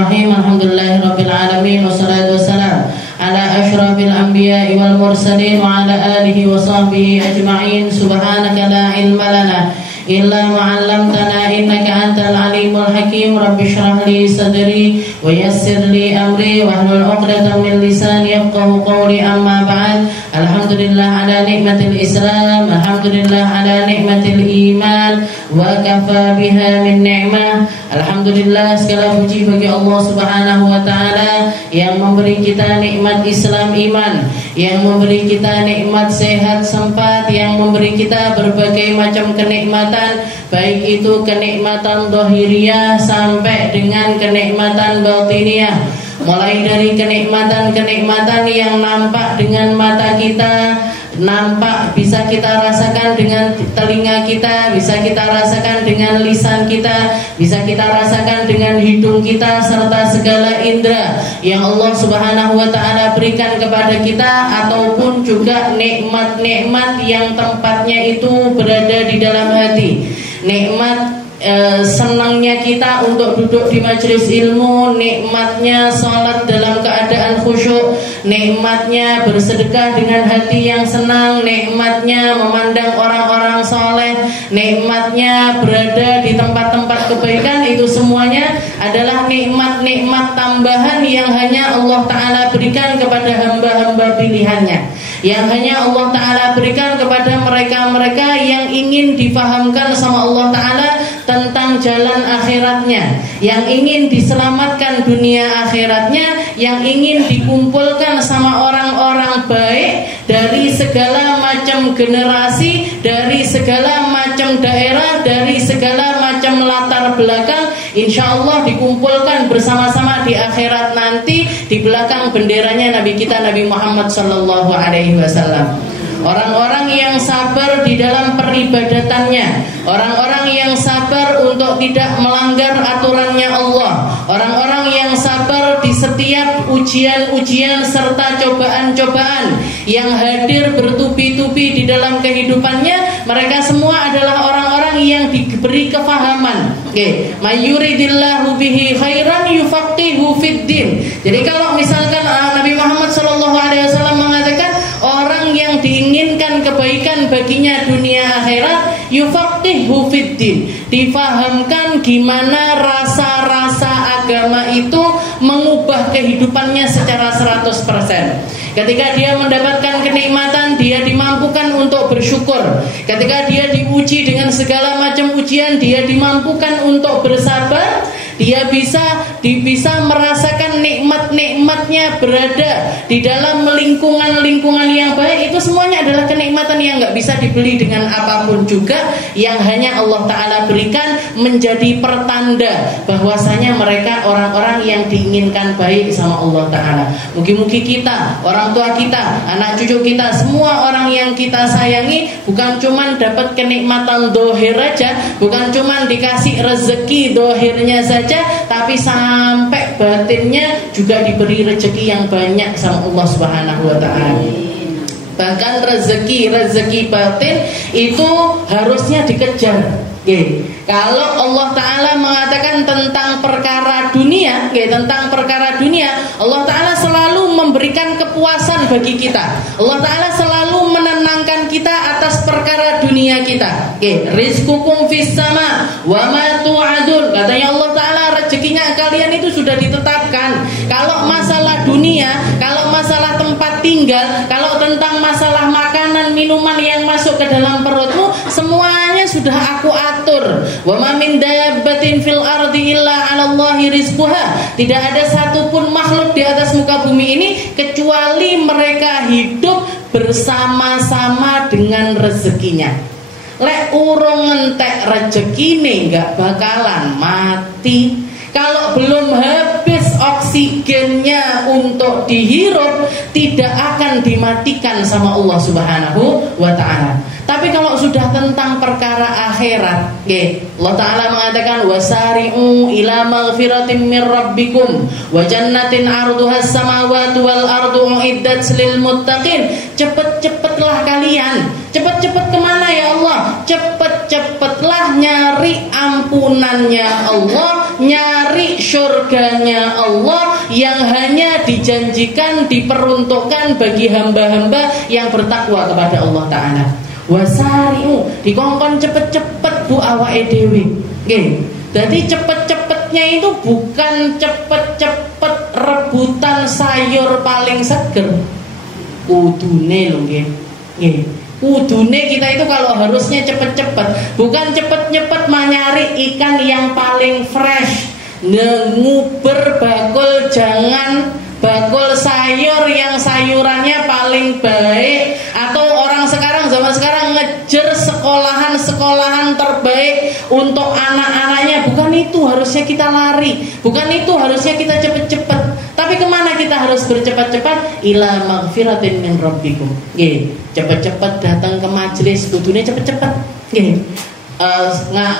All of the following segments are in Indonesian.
Bismillahirrahmanirrahim. Alhamdulillahirabbil alamin wassalatu wassalamu ala asyrafil anbiya'i wal mursalin wa ala alihi wa sahbihi ajma'in. Subhanaka la ilma lana illa ma 'allamtana innaka antal alimul hakim. Rabbi shrah li sadri wa yassir li amri wahlul 'uqdatam min lisani yafqahu qawli. Amma ba'd. Alhamdulillah ala nikmatil Islam, alhamdulillah ala nikmatil iman, wa kafa biha min ni'mah. Alhamdulillah, segala puji bagi Allah Subhanahu wa taala yang memberi kita nikmat Islam iman, yang memberi kita nikmat sehat sempat, yang memberi kita berbagai macam kenikmatan, baik itu kenikmatan zahiriyah sampai dengan kenikmatan batiniyah. Mulai dari kenikmatan-kenikmatan yang nampak dengan mata kita, nampak bisa kita rasakan dengan telinga kita, bisa kita rasakan dengan lisan kita, bisa kita rasakan dengan hidung kita, serta segala indera yang Allah Subhanahu wa taala berikan kepada kita, ataupun juga nikmat-nikmat yang tempatnya itu berada di dalam hati. Nikmat senangnya kita untuk duduk di majelis ilmu, nikmatnya sholat dalam keadaan khusyuk, nikmatnya bersedekah dengan hati yang senang, nikmatnya memandang orang-orang soleh, nikmatnya berada di tempat-tempat kebaikan. Itu semuanya adalah nikmat-nikmat tambahan yang hanya Allah Ta'ala berikan kepada hamba-hamba pilihannya, yang hanya Allah Ta'ala berikan kepada mereka-mereka yang ingin difahamkan sama Allah Ta'ala tentang jalan akhiratnya, yang ingin diselamatkan dunia akhiratnya, yang ingin dikumpulkan sama orang-orang baik dari segala macam generasi, dari segala macam daerah, dari segala macam latar belakang. Insya Allah dikumpulkan bersama-sama di akhirat nanti di belakang benderanya Nabi kita Nabi Muhammad Sallallahu Alaihi Wasallam. Orang-orang yang sabar di dalam peribadatannya, orang-orang yang sabar untuk tidak melanggar aturannya Allah, orang-orang yang sabar di setiap ujian-ujian serta cobaan-cobaan yang hadir bertubi-tubi di dalam kehidupannya. Mereka semua adalah orang-orang yang diberi kefahaman. Mayuridillahu bihi khairan yufaqihu fiddin. Jadi kalau misalkan Nabi Muhammad SAW mengatakan orang yang diinginkan kebaikan baginya dunia akhirat, yufaqihu fiddin, difahamkan gimana rasa-rasa agama itu mengubah kehidupannya secara 100%. Ketika dia mendapatkan kenikmatan, dia dimampukan untuk bersyukur. Ketika dia diuji dengan segala macam ujian, dia dimampukan untuk bersabar. Dia bisa merasakan nikmat-nikmatnya berada di dalam lingkungan-lingkungan yang baik. Itu semuanya adalah kenikmatan yang gak bisa dibeli dengan apapun juga, yang hanya Allah Ta'ala berikan menjadi pertanda bahwasanya mereka orang-orang yang diinginkan baik sama Allah Ta'ala. Mugi-mugi kita, orang tua kita, anak cucu kita, semua orang yang kita sayangi bukan cuman dapat kenikmatan dohir aja, bukan cuman dikasih rezeki dohirnya saja, tapi sampai batinnya juga diberi rezeki yang banyak sama Allah Subhanahu wa taala. Bahkan rezeki batin itu harusnya dikejar. Kalau Allah Ta'ala mengatakan tentang perkara dunia, Allah Ta'ala selalu memberikan kepuasan bagi kita. Allah Ta'ala selalu menenangkan kita atas perkara dunia kita. Rizqukum fis sama wa ma tu'adun. Katanya Allah Ta'ala, rezekinya kalian itu sudah ditetapkan. Kalau masalah dunia, kalau masalah tempat tinggal, kalau tentang masalah makanan, minuman yang masuk ke dalam perutmu, semuanya sudah aku atur. Wa ma min dabbatin fil ardi illa 'alallahi rizquha. Tidak ada satupun makhluk di atas muka bumi ini kecuali mereka hidup bersama-sama dengan rezekinya. Lek urung ngentek rezekine enggak bakalan mati. Kalau belum habis oksigennya untuk dihirup, tidak akan dimatikan sama Allah Subhanahu wa ta'ala. Tapi kalau sudah tentang perkara akhirat, Allah Ta'ala mengatakan wasari'u ila maghfiratin min rabbikum wa jannatin 'arduhas samawati wal ardu uiddat lil muttaqin. Cepet-cepetlah kalian. Cepet-cepet kemana ya Allah? Cepet-cepetlah nyari ampunannya Allah, nyari surganya Allah yang hanya dijanjikan, diperuntukkan bagi hamba-hamba yang bertakwa kepada Allah Ta'ala. Wasari'u, dikongkon cepet-cepet bu awake dhewe. Nggih. Jadi cepet-cepetnya itu bukan cepet-cepet rebutan sayur paling seger. Kudune lho nggih. Nggih. Kudune kita itu kalau harusnya cepet-cepet, bukan cepet-cepet mencari ikan yang paling fresh. Nguber bakul, jangan bakul sayur yang sayurannya paling baik. Atau orang sekarang, zaman sekarang ngejar sekolahan terbaik untuk anak-anaknya. Bukan itu harusnya kita lari, bukan itu harusnya kita cepet-cepet. Tapi kemana kita harus bercepat-cepat? Ila maghfiratin min rabbikum. Nggih, cepet-cepet datang ke majelis, kudune cepet-cepet. Nggih.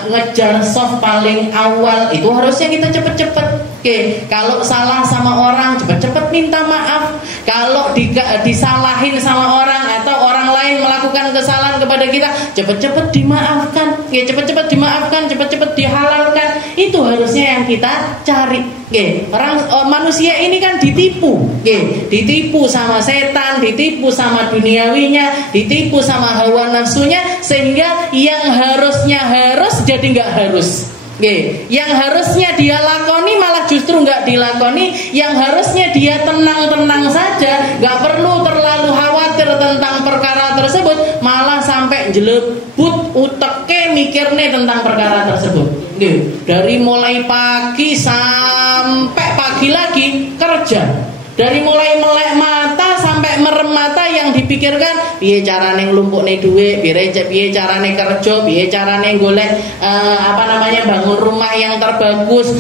Ngejar soft paling awal itu harusnya kita cepet-cepet. Oke, kalau salah sama orang cepet-cepet minta maaf. Kalau disalahin sama orang atau orang lain melakukan kesalahan kepada kita, cepet-cepet dimaafkan. Oke, cepet-cepet dimaafkan, cepet-cepet dihalalkan. Itu harusnya yang kita cari. Oke, manusia ini kan ditipu. Oke, ditipu sama setan, ditipu sama duniawinya, ditipu sama hawa nafsunya, sehingga yang harusnya harus jadi nggak harus. Yang harusnya dia lakoni malah justru nggak dilakoni. Yang harusnya dia tenang-tenang saja, nggak perlu terlalu khawatir tentang perkara tersebut, malah sampai jelebut uteke mikirnya tentang perkara tersebut. Dari mulai pagi sampai pagi lagi kerja, dari mulai melek mata sampai merem mata, yang dipikirkan piye carane nglumpukne dhuwit, piye carane kerja, piye carane golek bangun rumah yang terbagus,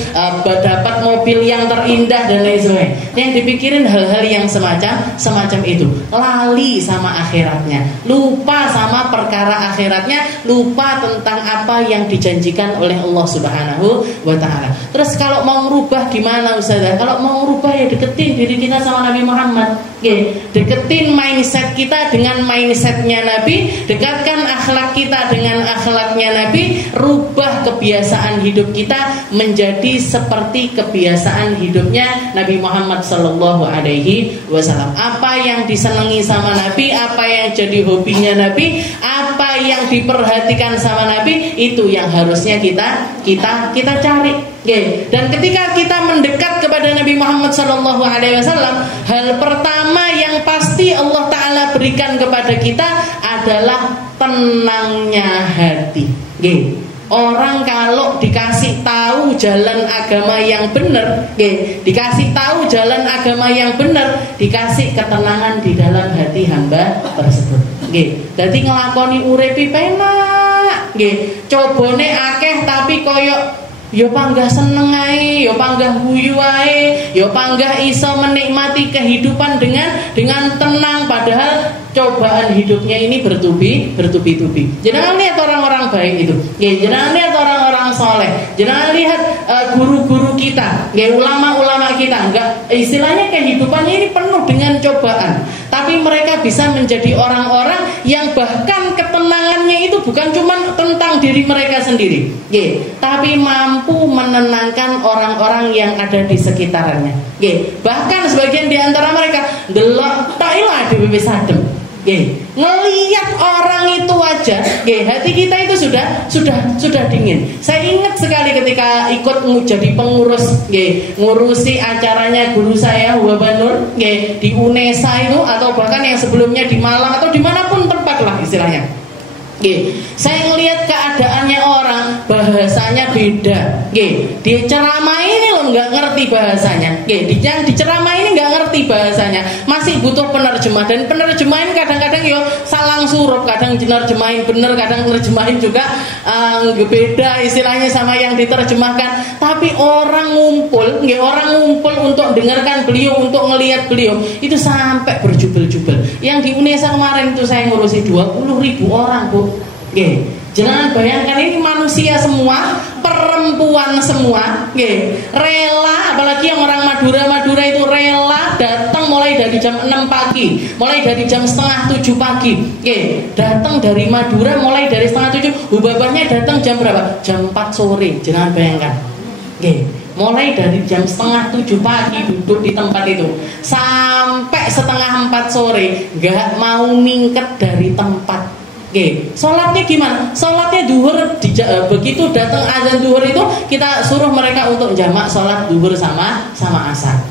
dapat mobil yang terindah dan lain sebagainya. Yang dipikirin hal-hal yang semacam itu. Lali sama akhiratnya, lupa sama perkara akhiratnya, lupa tentang apa yang dijanjikan oleh Allah Subhanahu wa taala. Terus kalau mau merubah gimana Ustazah? Kalau mau merubah ya deketin diri kita sama Nabi Muhammad. Deketin mindset kita dengan mindsetnya Nabi, dekatkan akhlak kita dengan akhlaknya Nabi, rubah kebiasaan hidup kita menjadi seperti kebiasaan hidupnya Nabi Muhammad Sallallahu Alaihi Wasallam. Apa yang disenangi sama Nabi, apa yang jadi hobinya Nabi, apa yang diperhatikan sama Nabi, itu yang harusnya kita cari. Dan ketika kita mendekat kepada Nabi Muhammad Sallallahu Alaihi Wasallam, hal pertama yang pasti Allah Ta'ala berikan kepada kita adalah tenangnya hati. Orang kalau dikasih tahu jalan agama yang benar, dikasih tahu jalan agama yang benar, dikasih ketenangan di dalam hati hamba tersebut. Jadi ngelakoni uripi penak, cobone akeh tapi koyok yo panggah seneng ae, yo panggah guyu ae, yo panggah iso menikmati kehidupan dengan tenang, padahal cobaan hidupnya ini bertubi-tubi. Jangan lihat orang-orang baik itu. Jangan lihat orang-orang soleh. Jangan lihat guru-guru kita, ulama-ulama kita. Enggak, istilahnya kehidupannya ini penuh dengan cobaan. Tapi mereka bisa menjadi orang-orang yang bahkan ketenangannya itu bukan cuma tentang diri mereka sendiri, tapi mampu menenangkan orang-orang yang ada di sekitarnya. Bahkan sebagian di antara mereka delok tailah di BB Sadem. Ngelihat orang itu aja, hati kita itu sudah dingin. Saya ingat sekali ketika ikut jadi pengurus, ngurusi acaranya guru saya Wabanur, di UNESA itu, atau bahkan yang sebelumnya di Malang atau dimanapun tempat lah istilahnya. Saya ngelihat keadaannya orang, bahasanya beda. Di ceramah ini loh nggak ngerti bahasanya. Yang di ceramah ini nggak ngerti bahasanya, masih butuh penerjemah. Dan penerjemahin kadang-kadang yo salang surup, kadang nerjemahin bener, kadang nerjemahin juga beda istilahnya sama yang diterjemahkan. Tapi orang ngumpul untuk dengarkan beliau, untuk ngelihat beliau itu sampai berjubel-jubel. Yang di UNESA kemarin itu saya ngurusi 20.000 orang, Bu. Jangan bayangkan ini manusia semua, perempuan semua, rela, apalagi yang orang Madura itu rela datang mulai dari jam 6 pagi, mulai dari jam setengah 7 pagi, datang dari Madura mulai dari setengah 7, hubabahnya datang jam berapa? Jam 4 sore, jangan bayangkan. Mulai dari jam 6:30 pagi duduk di tempat itu sampai 3:30 sore nggak mau mingket dari tempat. Sholatnya gimana? Sholatnya duhur begitu datang azan duhur itu kita suruh mereka untuk jamak sholat duhur sama asar.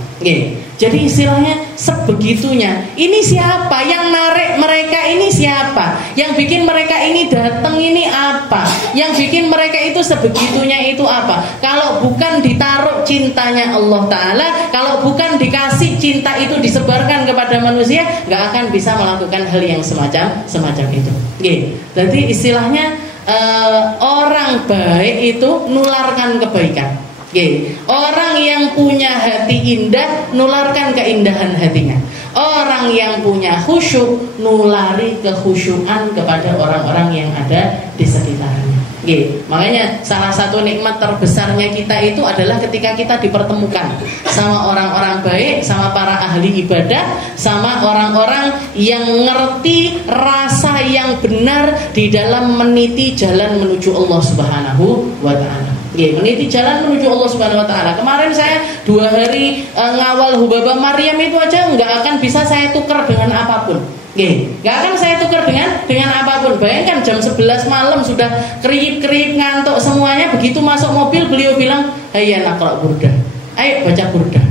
Jadi istilahnya sebegitunya. Ini siapa yang narik mereka? Ini siapa yang bikin mereka ini datang? Ini apa yang bikin mereka itu sebegitunya? Itu apa? Kalau bukan ditaruh cintanya Allah Ta'ala, kalau bukan dikasih cinta itu disebarkan kepada manusia, nggak akan bisa melakukan hal yang semacam itu. Jadi istilahnya orang baik itu nularkan kebaikan. Orang yang punya hati indah nularkan keindahan hatinya. Orang yang punya khusyuk nulari kekhusyukan kepada orang-orang yang ada di sekitarnya. Makanya salah satu nikmat terbesarnya kita itu adalah ketika kita dipertemukan sama orang-orang baik, sama para ahli ibadah, sama orang-orang yang ngerti rasa yang benar di dalam meniti jalan menuju Allah Subhanahu wa Ta'ala. Meniti jalan menuju Allah Subhanahu wa Ta'ala. Kemarin saya 2 hari ngawal Hubabah Maryam itu aja nggak akan bisa saya tukar dengan apapun. Nggak akan saya tukar dengan apapun. Bayangkan jam 11 malam sudah kerip-kerip ngantuk semuanya. Begitu masuk mobil beliau bilang, "Hayya naqra burdah. Ayo baca burdah."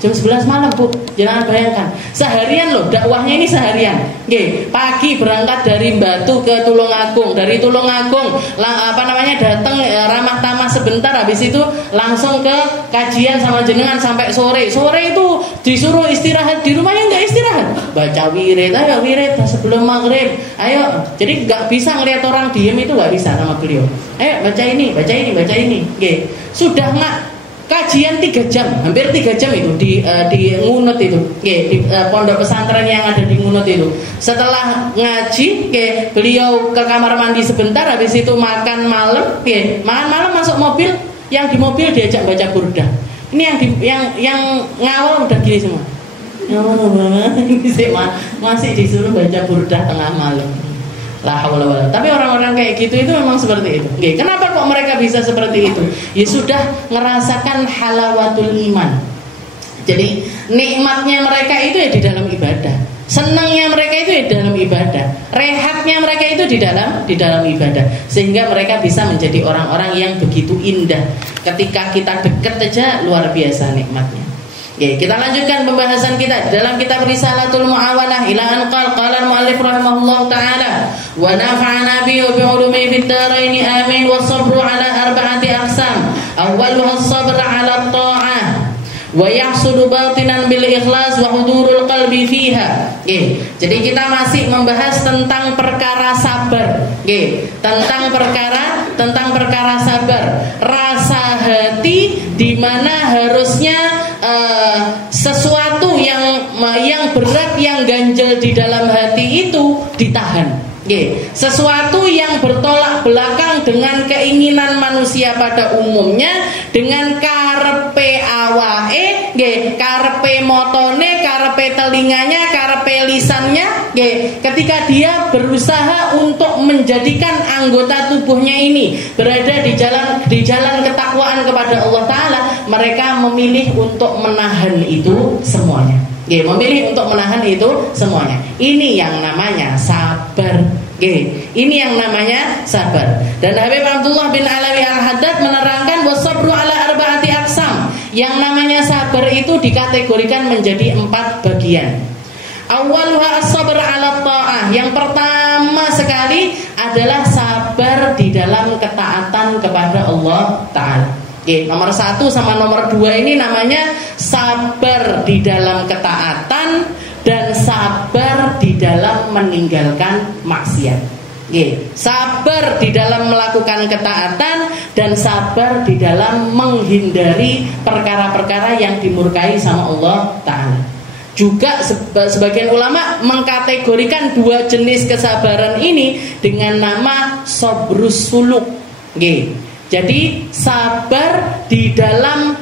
Jam 11 malam, Bu. Jangan bayangkan. Seharian loh, dakwahnya ini seharian. Pagi berangkat dari Batu ke Tulungagung, dari Tulungagung datang ramah tamah sebentar, habis itu langsung ke kajian sama jenengan sampai sore. Sore itu disuruh istirahat di rumahnya, enggak istirahat. Baca wirid, ayo wirid sebelum maghrib. Ayo. Jadi enggak bisa ngelihat orang diem itu enggak bisa sama beliau. Ayo baca ini. Sudah enggak kajian 3 jam, hampir 3 jam itu di Ngunut itu, di pondok pesantren yang ada di Ngunut itu. Setelah ngaji, beliau ke kamar mandi sebentar, habis itu makan malam, makan malam masuk mobil, yang di mobil diajak baca burdah. Ini yang ngawal udah gini semua. Masih disuruh baca burdah tengah malam. La haula wala. Tapi orang-orang kayak gitu itu memang seperti itu. Kenapa kok mereka bisa seperti itu? Ya sudah ngerasakan halawatul iman. Jadi nikmatnya mereka itu ya di dalam ibadah. Senangnya mereka itu ya di dalam ibadah. Rehatnya mereka itu di dalam ibadah. Sehingga mereka bisa menjadi orang-orang yang begitu indah. Ketika kita dekat aja luar biasa nikmatnya. Kita lanjutkan pembahasan kita dalam kitab Risalatul Mu'awanah ila an qala al-mu'allif rahimahullah ta'ala wa nafa'ana bi ulumi fid dharain amin wa sabru ala 4 aqsam. Awwaluha as-sabr ala at-ta'ah wa yahsudu batinan bil ikhlas wa hudurul qalbi fiha. Jadi kita masih membahas tentang perkara sabar. Tentang perkara sabar. Rasa hati di mana harusnya sesuatu yang berat, yang ganjel di dalam hati itu ditahan. Sesuatu yang bertolak belakang dengan keinginan manusia pada umumnya, dengan karepe awake, karepe motone, karepe telinganya, karepe lisannya, ketika dia berusaha untuk menjadikan anggota tubuhnya ini berada di jalan ketakwaan kepada Allah Ta'ala, mereka memilih untuk menahan itu semuanya. Memilih untuk menahan itu semuanya. Ini yang namanya sabar. Ini yang namanya sabar. Dan Habib Abdullah bin Alawi Al-Haddad menerangkan wasabru ala 4 aqsam. Yang namanya sabar itu dikategorikan menjadi 4 bagian. Awwaluha as-sabr ala ta'ah. Yang pertama sekali adalah sabar di dalam ketaatan kepada Allah Ta'ala. Nomor 1 sama nomor 2 ini namanya sabar di dalam ketaatan dan sabar di dalam meninggalkan maksiat. Sabar di dalam melakukan ketaatan dan sabar di dalam menghindari perkara-perkara yang dimurkai sama Allah Ta'ala. Juga sebagian ulama mengkategorikan 2 jenis kesabaran ini dengan nama sabrus suluk. Jadi sabar di dalam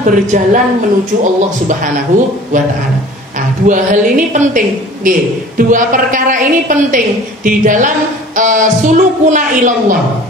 berjalan menuju Allah Subhanahu wa Ta'ala. Nah, 2 hal ini penting. 2 perkara ini penting di dalam sulukuna ilallah.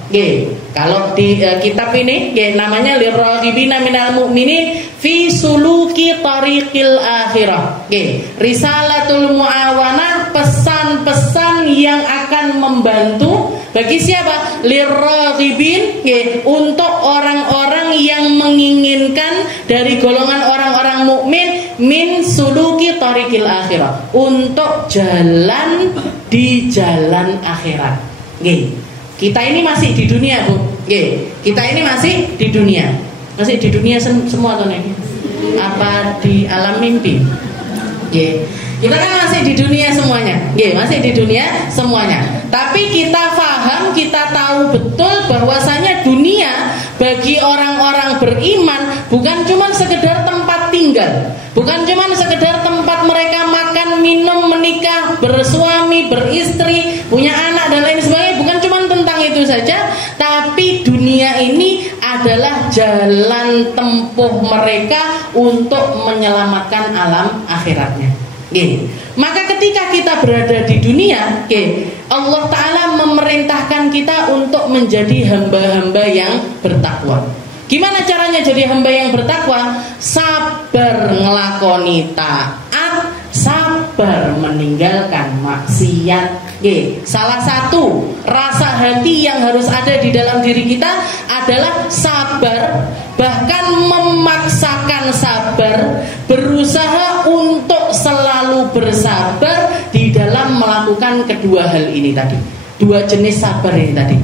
Kalau di kitab ini namanya lirraghibina minal mu'minin fi suluki tariqil akhirah. Risalatul Muawanah, pesan-pesan yang akan membantu bagi siapa? Lirraghibin, untuk orang-orang yang menginginkan dari golongan orang-orang mukmin min suluki tariqil akhirah, untuk jalan di jalan akhirat. Kita ini masih di dunia, Bu. Kita ini masih di dunia. Masih di dunia semua tuh nih. Apa di alam mimpi? Kita kan masih di dunia semuanya. Masih di dunia semuanya. Tapi kita paham, kita tahu betul bahwasanya dunia bagi orang-orang beriman bukan cuma sekedar tempat tinggal, bukan cuma sekedar tempat mereka makan, minum, menikah, bersuami, beristri, punya anak dan lain sebagainya. Bukan cuma tentang itu saja, tapi dunia ini adalah jalan tempuh mereka untuk menyelamatkan alam akhiratnya. Maka ketika kita berada di dunia, Allah Ta'ala memerintahkan kita untuk menjadi hamba-hamba yang bertakwa. Gimana caranya jadi hamba yang bertakwa? Sabar ngelakoni taat, sabar meninggalkan maksiat. Salah satu rasa hati yang harus ada di dalam diri kita adalah sabar, bahkan memaksakan sabar, berusaha untuk selalu bersabar di dalam melakukan kedua hal ini tadi. Dua jenis sabar ini tadi.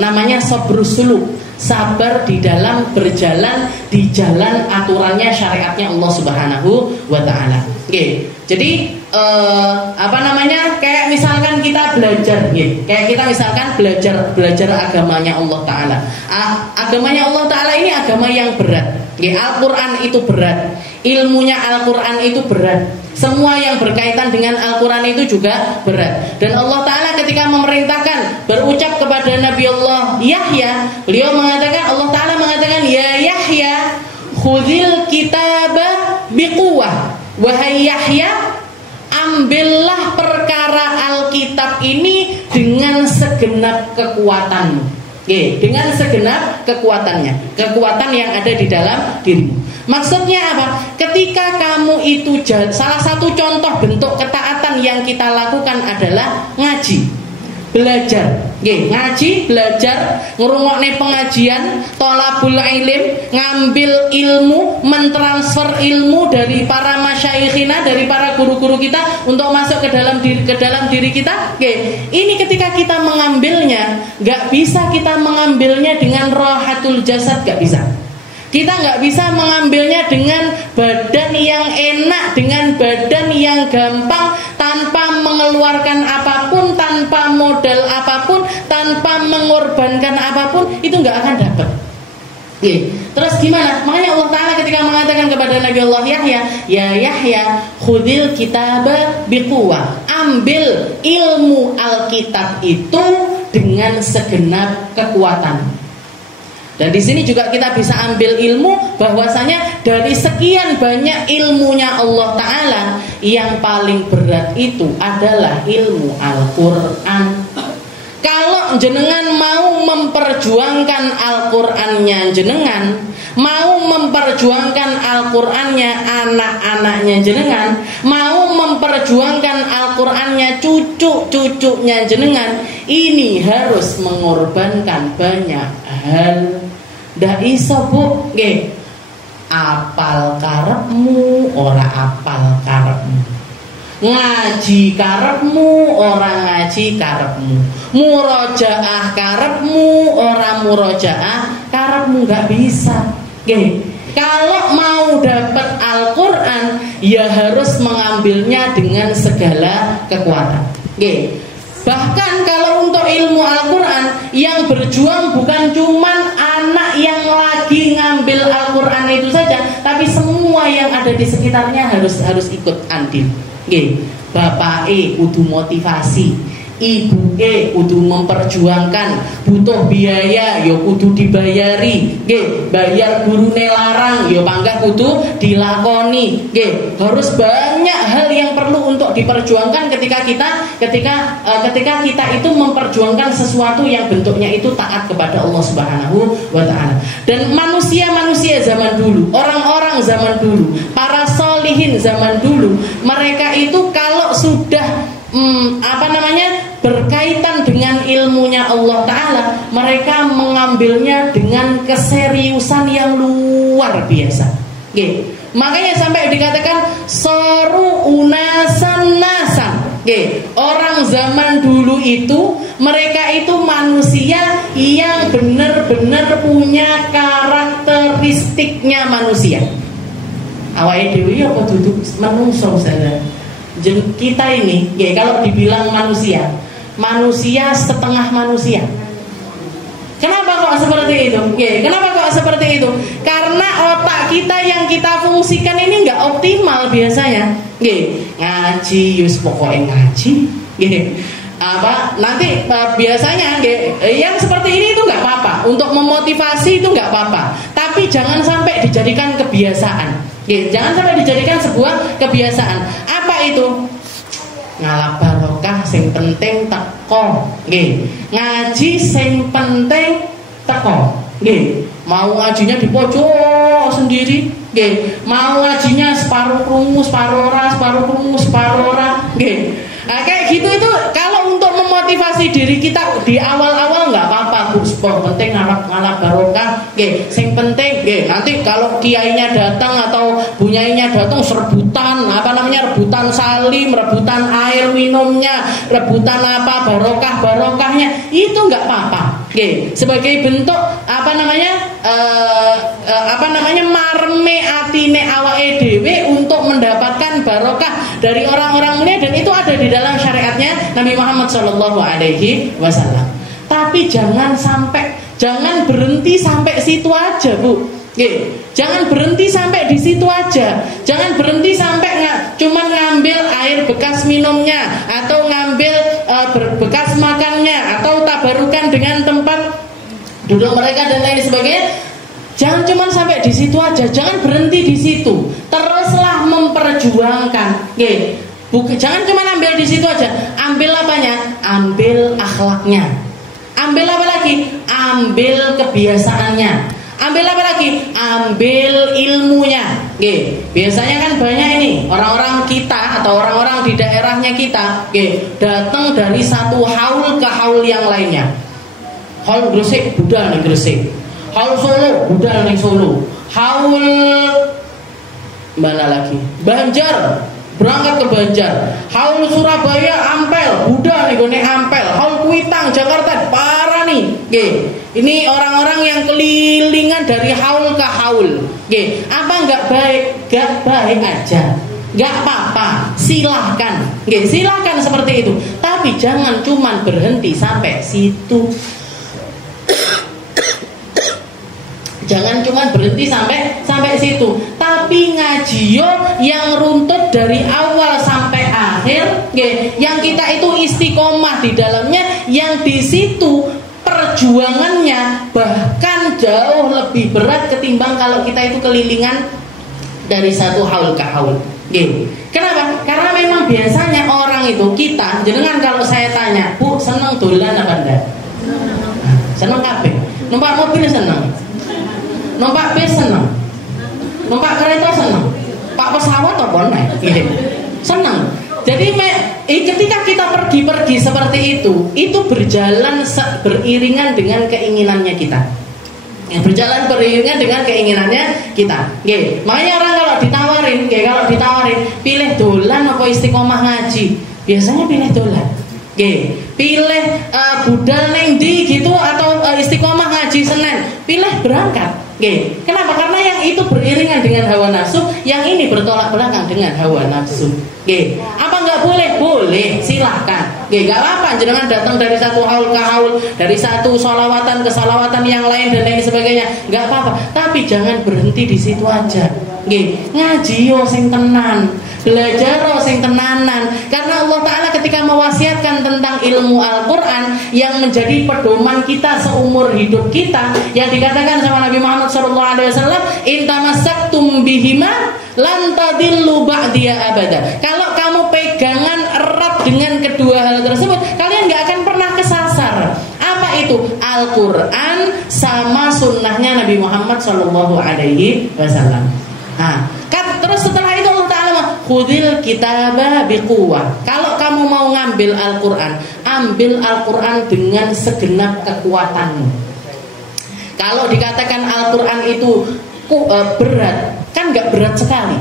Namanya sabrus suluk, sabar di dalam berjalan di jalan aturannya, syariatnya Allah Subhanahu wa Ta'ala. Jadi kayak misalkan kita belajar, kayak kita misalkan belajar agamanya Allah Ta'ala. Agamanya Allah Ta'ala ini agama yang berat. Al-Quran itu berat, ilmunya Al-Quran itu berat, semua yang berkaitan dengan Al-Quran itu juga berat. Dan Allah Ta'ala ketika memerintahkan berucap kepada Nabi Allah Yahya, beliau mengatakan, Allah Ta'ala mengatakan, ya Yahya khudhil kitabah biquwah, wahai Yahya, ambillah perkara Alkitab ini dengan segenap kekuatanmu. Dengan segenap kekuatannya, kekuatan yang ada di dalam dirimu. Maksudnya apa? Ketika kamu itu, salah satu contoh bentuk ketaatan yang kita lakukan adalah ngaji, belajar. Ngaji, belajar, ngrungokne pengajian, thalabul ilm, ngambil ilmu, mentransfer ilmu dari para masyaikhina, dari para guru-guru kita untuk masuk ke dalam diri kita. Ini ketika kita mengambilnya, gak bisa kita mengambilnya dengan rahatul jasad, gak bisa. Kita nggak bisa mengambilnya dengan badan yang enak, dengan badan yang gampang, tanpa mengeluarkan apapun, tanpa modal apapun, tanpa mengorbankan apapun, itu nggak akan dapat. Terus gimana? Makanya Allah Ta'ala ketika mengatakan kepada Nabi Allah Yahya, ya Yahya khudhil kitaba biquwah, ambil ilmu Alkitab itu dengan segenap kekuatan. Dan di sini juga kita bisa ambil ilmu bahwasanya dari sekian banyak ilmunya Allah Ta'ala, yang paling berat itu adalah ilmu Al-Quran. Kalau jenengan mau memperjuangkan Al-Qurannya jenengan, mau memperjuangkan Al-Qurannya anak-anaknya jenengan, mau memperjuangkan Al-Qurannya cucu-cucunya jenengan, ini harus mengorbankan banyak hal. Ndak iso, Bu, apal karepmu ora apal karepmu, ngaji karepmu ora ngaji karepmu, murojaah karepmu ora murojaah karepmu, nggak bisa. Kalau mau dapat Al-Quran, ya harus mengambilnya dengan segala kekuatan. Bahkan kalau untuk ilmu Al-Quran, yang berjuang bukan cuman anak yang lagi ngambil Al-Quran itu saja, tapi semua yang ada di sekitarnya harus ikut andil. Bapak kudu motivasi, ibuke kudu memperjuangkan, butuh biaya ya kudu dibayari, nggih. Bayar gurune larang ya panggah kudu dilakoni, nggih. Harus banyak hal yang perlu untuk diperjuangkan ketika kita itu memperjuangkan sesuatu yang bentuknya itu taat kepada Allah Subhanahu wa taala. Dan manusia zaman dulu, orang-orang zaman dulu, para solihin zaman dulu, mereka itu kalau sudah berkaitan dengan ilmunya Allah Ta'ala, mereka mengambilnya dengan keseriusan yang luar biasa. Oke. Makanya sampai dikatakan soru unasan nasan. Oke. Orang zaman dulu itu, mereka itu manusia yang benar-benar punya karakteristiknya manusia. Awake dhewe apa duduk menungso saja. Kita ini, ya, kalau dibilang manusia setengah manusia. Kenapa kok seperti itu? Ya, kenapa kok seperti itu? Karena otak kita yang kita fungsikan ini nggak optimal biasanya. Ya, ngaji, yus pokoknya ngaji. Ya, nanti biasanya yang seperti ini itu nggak apa-apa. Untuk memotivasi itu nggak apa-apa. Tapi jangan sampai dijadikan kebiasaan. Jangan sampai dijadikan sebuah kebiasaan. Apa itu? Ngalah barokah sing penting teko. Ngaji sing penting teko. Mau ngajinya di pojok sendiri, mau ngajinya separuh krungu, separuh ora, separuh krungu, separuh ora. Nah, kayak gitu itu kalau untuk memotivasi diri kita di awal-awal nggak apa-apa, Bu. Penting ngalah barokah, sing penting, nanti kalau kiainya datang atau bunyainya datang rebutan, rebutan salim, rebutan air minumnya, rebutan barokahnya, itu nggak apa-apa. Sebagai bentuk marme atine awake dhewe untuk mendapatkan barokah dari orang-orang mulia, dan itu ada di dalam syariatnya Nabi Muhammad SAW. Tapi jangan berhenti sampai situ aja, Bu. Jangan berhenti sampai di situ aja. Jangan berhenti sampai cuma ngambil air bekas minumnya, atau ngambil bekas makannya, atau tabarukan dengan tempat duduk mereka dan lain sebagainya. Jangan cuma sampai di situ aja. Jangan berhenti di situ. Teruslah memperjuangkan. Jangan cuma ambil di situ aja. Ambil apanya? Ambil akhlaknya. Ambil apa lagi? Ambil kebiasaannya. Ambil apa lagi? Ambil ilmunya. Biasanya kan banyak ini orang-orang kita atau orang-orang di daerahnya kita, datang dari satu haul ke haul yang lainnya. Haul Gresik, budal ning Gresik. Haul Solo, budal ning Solo. Haul mana lagi? Banjar, berangkat ke Banjar. Haul Surabaya, Ampel, budal ning gone Ampel. Haul Kuitang, Jakarta, parah nih. Ini orang-orang yang kelilingan dari haul ke haul. Apa nggak baik? Nggak baik aja. Nggak apa-apa, silahkan. Silahkan seperti itu. Tapi jangan cuma berhenti sampai situ. Jangan cuma berhenti sampai situ. Tapi ngajiyo yang runtut dari awal sampai akhir, yang kita itu istiqomah di dalamnya, yang di situ perjuangannya bahkan jauh lebih berat ketimbang kalau kita itu kelilingan dari satu haul ke haul. Kenapa? Karena memang biasanya orang itu, kita jenengan, kalau saya tanya, Bu, seneng dolan apa enggak? Seneng kabeh. Numpak mobil seneng, numpak bis seneng, numpak kereta seneng, pak pesawat apa naik? Seneng. Jadi ketika kita pergi seperti itu berjalan beriringan dengan keinginannya kita. Berjalan beriringan dengan keinginannya kita. Makanya orang kalau ditawarin pilih dolan apa istiqomah ngaji, biasanya pilih dolan. Pilih budal neng di gitu atau istiqomah ngaji Senin, pilih berangkat. Kenapa? Karena yang itu beriringan dengan hawa nafsu, yang ini bertolak belakang dengan hawa nafsu. Apa nggak boleh? Boleh, silahkan. Nggak apa-apa. Jenengan datang dari satu haul ke haul, dari satu solawatan ke solawatan yang lain dan lain sebagainya, nggak apa-apa. Tapi jangan berhenti di situ aja. Ngaji yo sing tenan, belajar sing tenanan. Karena Allah Ta'ala ketika mewasiatkan tentang ilmu Al-Quran yang menjadi pedoman kita seumur hidup kita, yang dikatakan sama Nabi Muhammad SAW, in tamassaktum bihima lan tadillu ba'diya abada. Kalau kamu pegangan erat dengan kedua hal tersebut, kalian gak akan pernah kesasar. Apa itu? Al-Quran sama sunnahnya Nabi Muhammad SAW. Terus setelah itu Allah Ta'ala khudil kitaba biquwah. Kalau kamu mau ngambil Al-Quran, ambil Al-Quran dengan segenap kekuatanmu. Kalau dikatakan Al-Quran itu berat, kan gak berat sekali.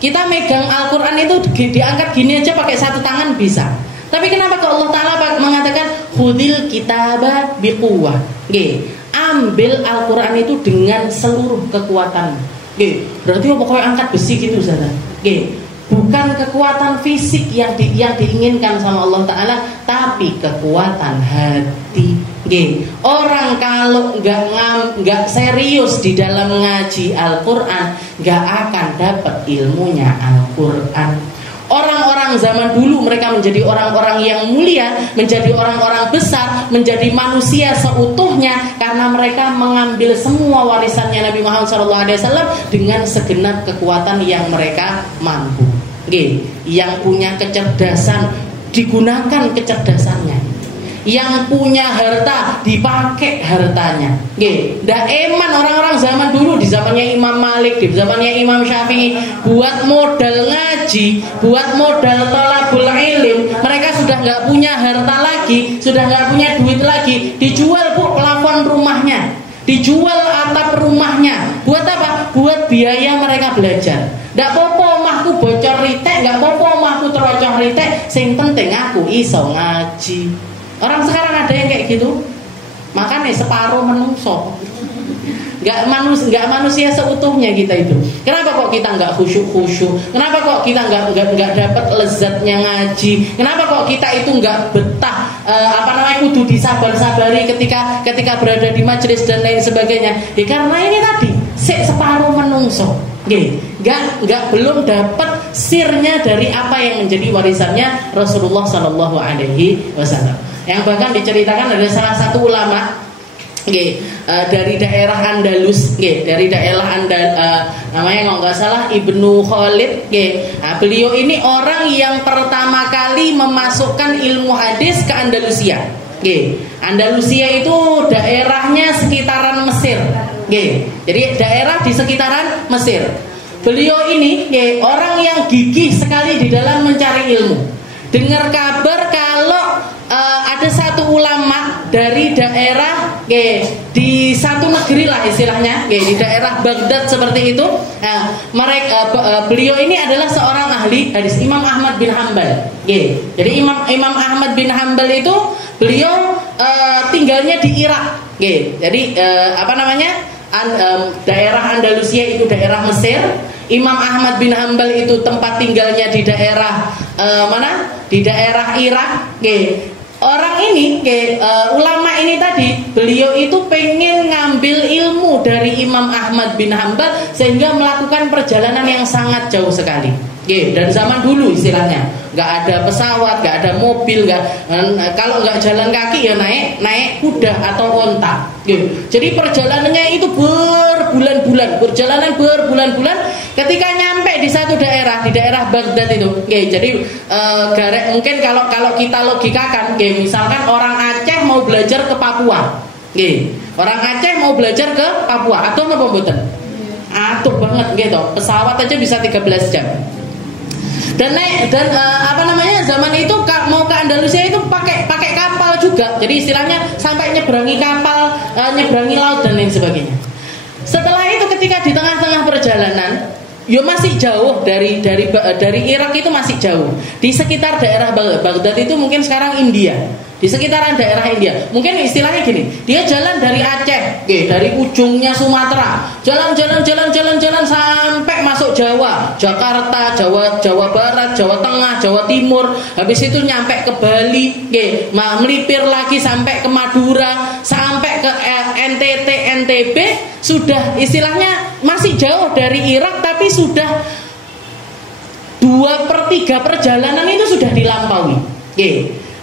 Kita megang Al-Quran itu diangkat gini aja pakai satu tangan bisa. Tapi kenapa kalau Allah Ta'ala mengatakan khudil kitaba biquwah? Ambil Al-Quran itu dengan seluruh kekuatanmu. Berarti pokoknya angkat besi gitu Ustaz. Bukan kekuatan fisik yang diinginkan sama Allah Ta'ala, tapi kekuatan hati. Orang kalau nggak serius di dalam ngaji Al-Quran, nggak akan dapat ilmunya Al-Quran. Orang-orang zaman dulu mereka menjadi orang-orang yang mulia, menjadi orang-orang besar, menjadi manusia seutuhnya karena mereka mengambil semua warisannya Nabi Muhammad SAW dengan segenap kekuatan yang mereka mampu. Yang punya kecerdasan digunakan kecerdasannya. Yang punya harta dipakai hartanya. Ndak eman orang-orang zaman dulu, di zamannya Imam Malik, di zamannya Imam Syafi'i, buat modal ngaji, buat modal thalabul ilm, mereka sudah nggak punya harta lagi, sudah nggak punya duit lagi, dijual plafon rumahnya, dijual atap rumahnya. Buat apa? Buat biaya mereka belajar. Ndak popo omahku bocor ritek, nggak popo omahku terocor ritek, sing penting aku iso ngaji. Orang sekarang ada yang kayak gitu. Makanya separuh menungso. Gak manusia seutuhnya kita itu. Kenapa kok kita nggak khusyuk? Kenapa kok kita nggak dapat lezatnya ngaji? Kenapa kok kita itu nggak betah kudu disabar-sabari ketika berada di majelis dan lain sebagainya? Karena ini tadi separuh menungso. Belum dapat sirnya dari apa yang menjadi warisannya Rasulullah SAW. Yang bahkan diceritakan ada salah satu ulama dari daerah Andalus, namanya kalau nggak salah Ibnu Khalid. Beliau ini orang yang pertama kali memasukkan ilmu hadis ke Andalusia. Andalusia itu daerahnya sekitaran Mesir. Jadi daerah di sekitaran Mesir. Beliau ini orang yang gigih sekali di dalam mencari ilmu. Dengar kabar kalau ada satu ulama dari daerah di satu negeri lah istilahnya, di daerah Baghdad seperti itu. Beliau ini adalah seorang ahli hadis, Imam Ahmad bin Hanbal. Jadi Imam Ahmad bin Hanbal itu beliau tinggalnya di Irak. Jadi daerah Andalusia itu daerah Mesir. Imam Ahmad bin Hanbal itu tempat tinggalnya di daerah Di daerah Irak. Orang ini, ulama ini tadi, beliau itu pengen ngambil ilmu dari Imam Ahmad bin Hanbal sehingga melakukan perjalanan yang sangat jauh sekali. Dan zaman dulu istilahnya, nggak ada pesawat, nggak ada mobil, kalau nggak jalan kaki ya naik kuda atau onta. Jadi perjalanannya itu berbulan-bulan. Ketika nyampe di satu daerah, di daerah Baghdad itu, jadi mungkin kalau kita logikakan, misalkan orang Aceh mau belajar ke Papua, orang Aceh mau belajar ke Papua, atau apa mboten? Atuh banget gitu, pesawat aja bisa 13 jam. Dan zaman itu mau ke Andalusia itu pakai kapal juga. Jadi istilahnya sampai nyeberangi kapal, nyeberangi laut dan lain sebagainya. Setelah itu ketika di tengah-tengah perjalanan, masih jauh dari Irak itu masih jauh. Di sekitar daerah Baghdad itu mungkin sekarang India. Di sekitaran daerah India. Mungkin istilahnya gini, dia jalan dari Aceh, dari ujungnya Sumatera, jalan sampai masuk Jawa, Jakarta, Jawa Barat, Jawa Tengah, Jawa Timur. Habis itu nyampe ke Bali, melipir lagi sampai ke Madura, sampai ke NTT, NTB. Sudah istilahnya masih jauh dari Irak, tapi sudah 2 2/3 perjalanan itu sudah dilampaui.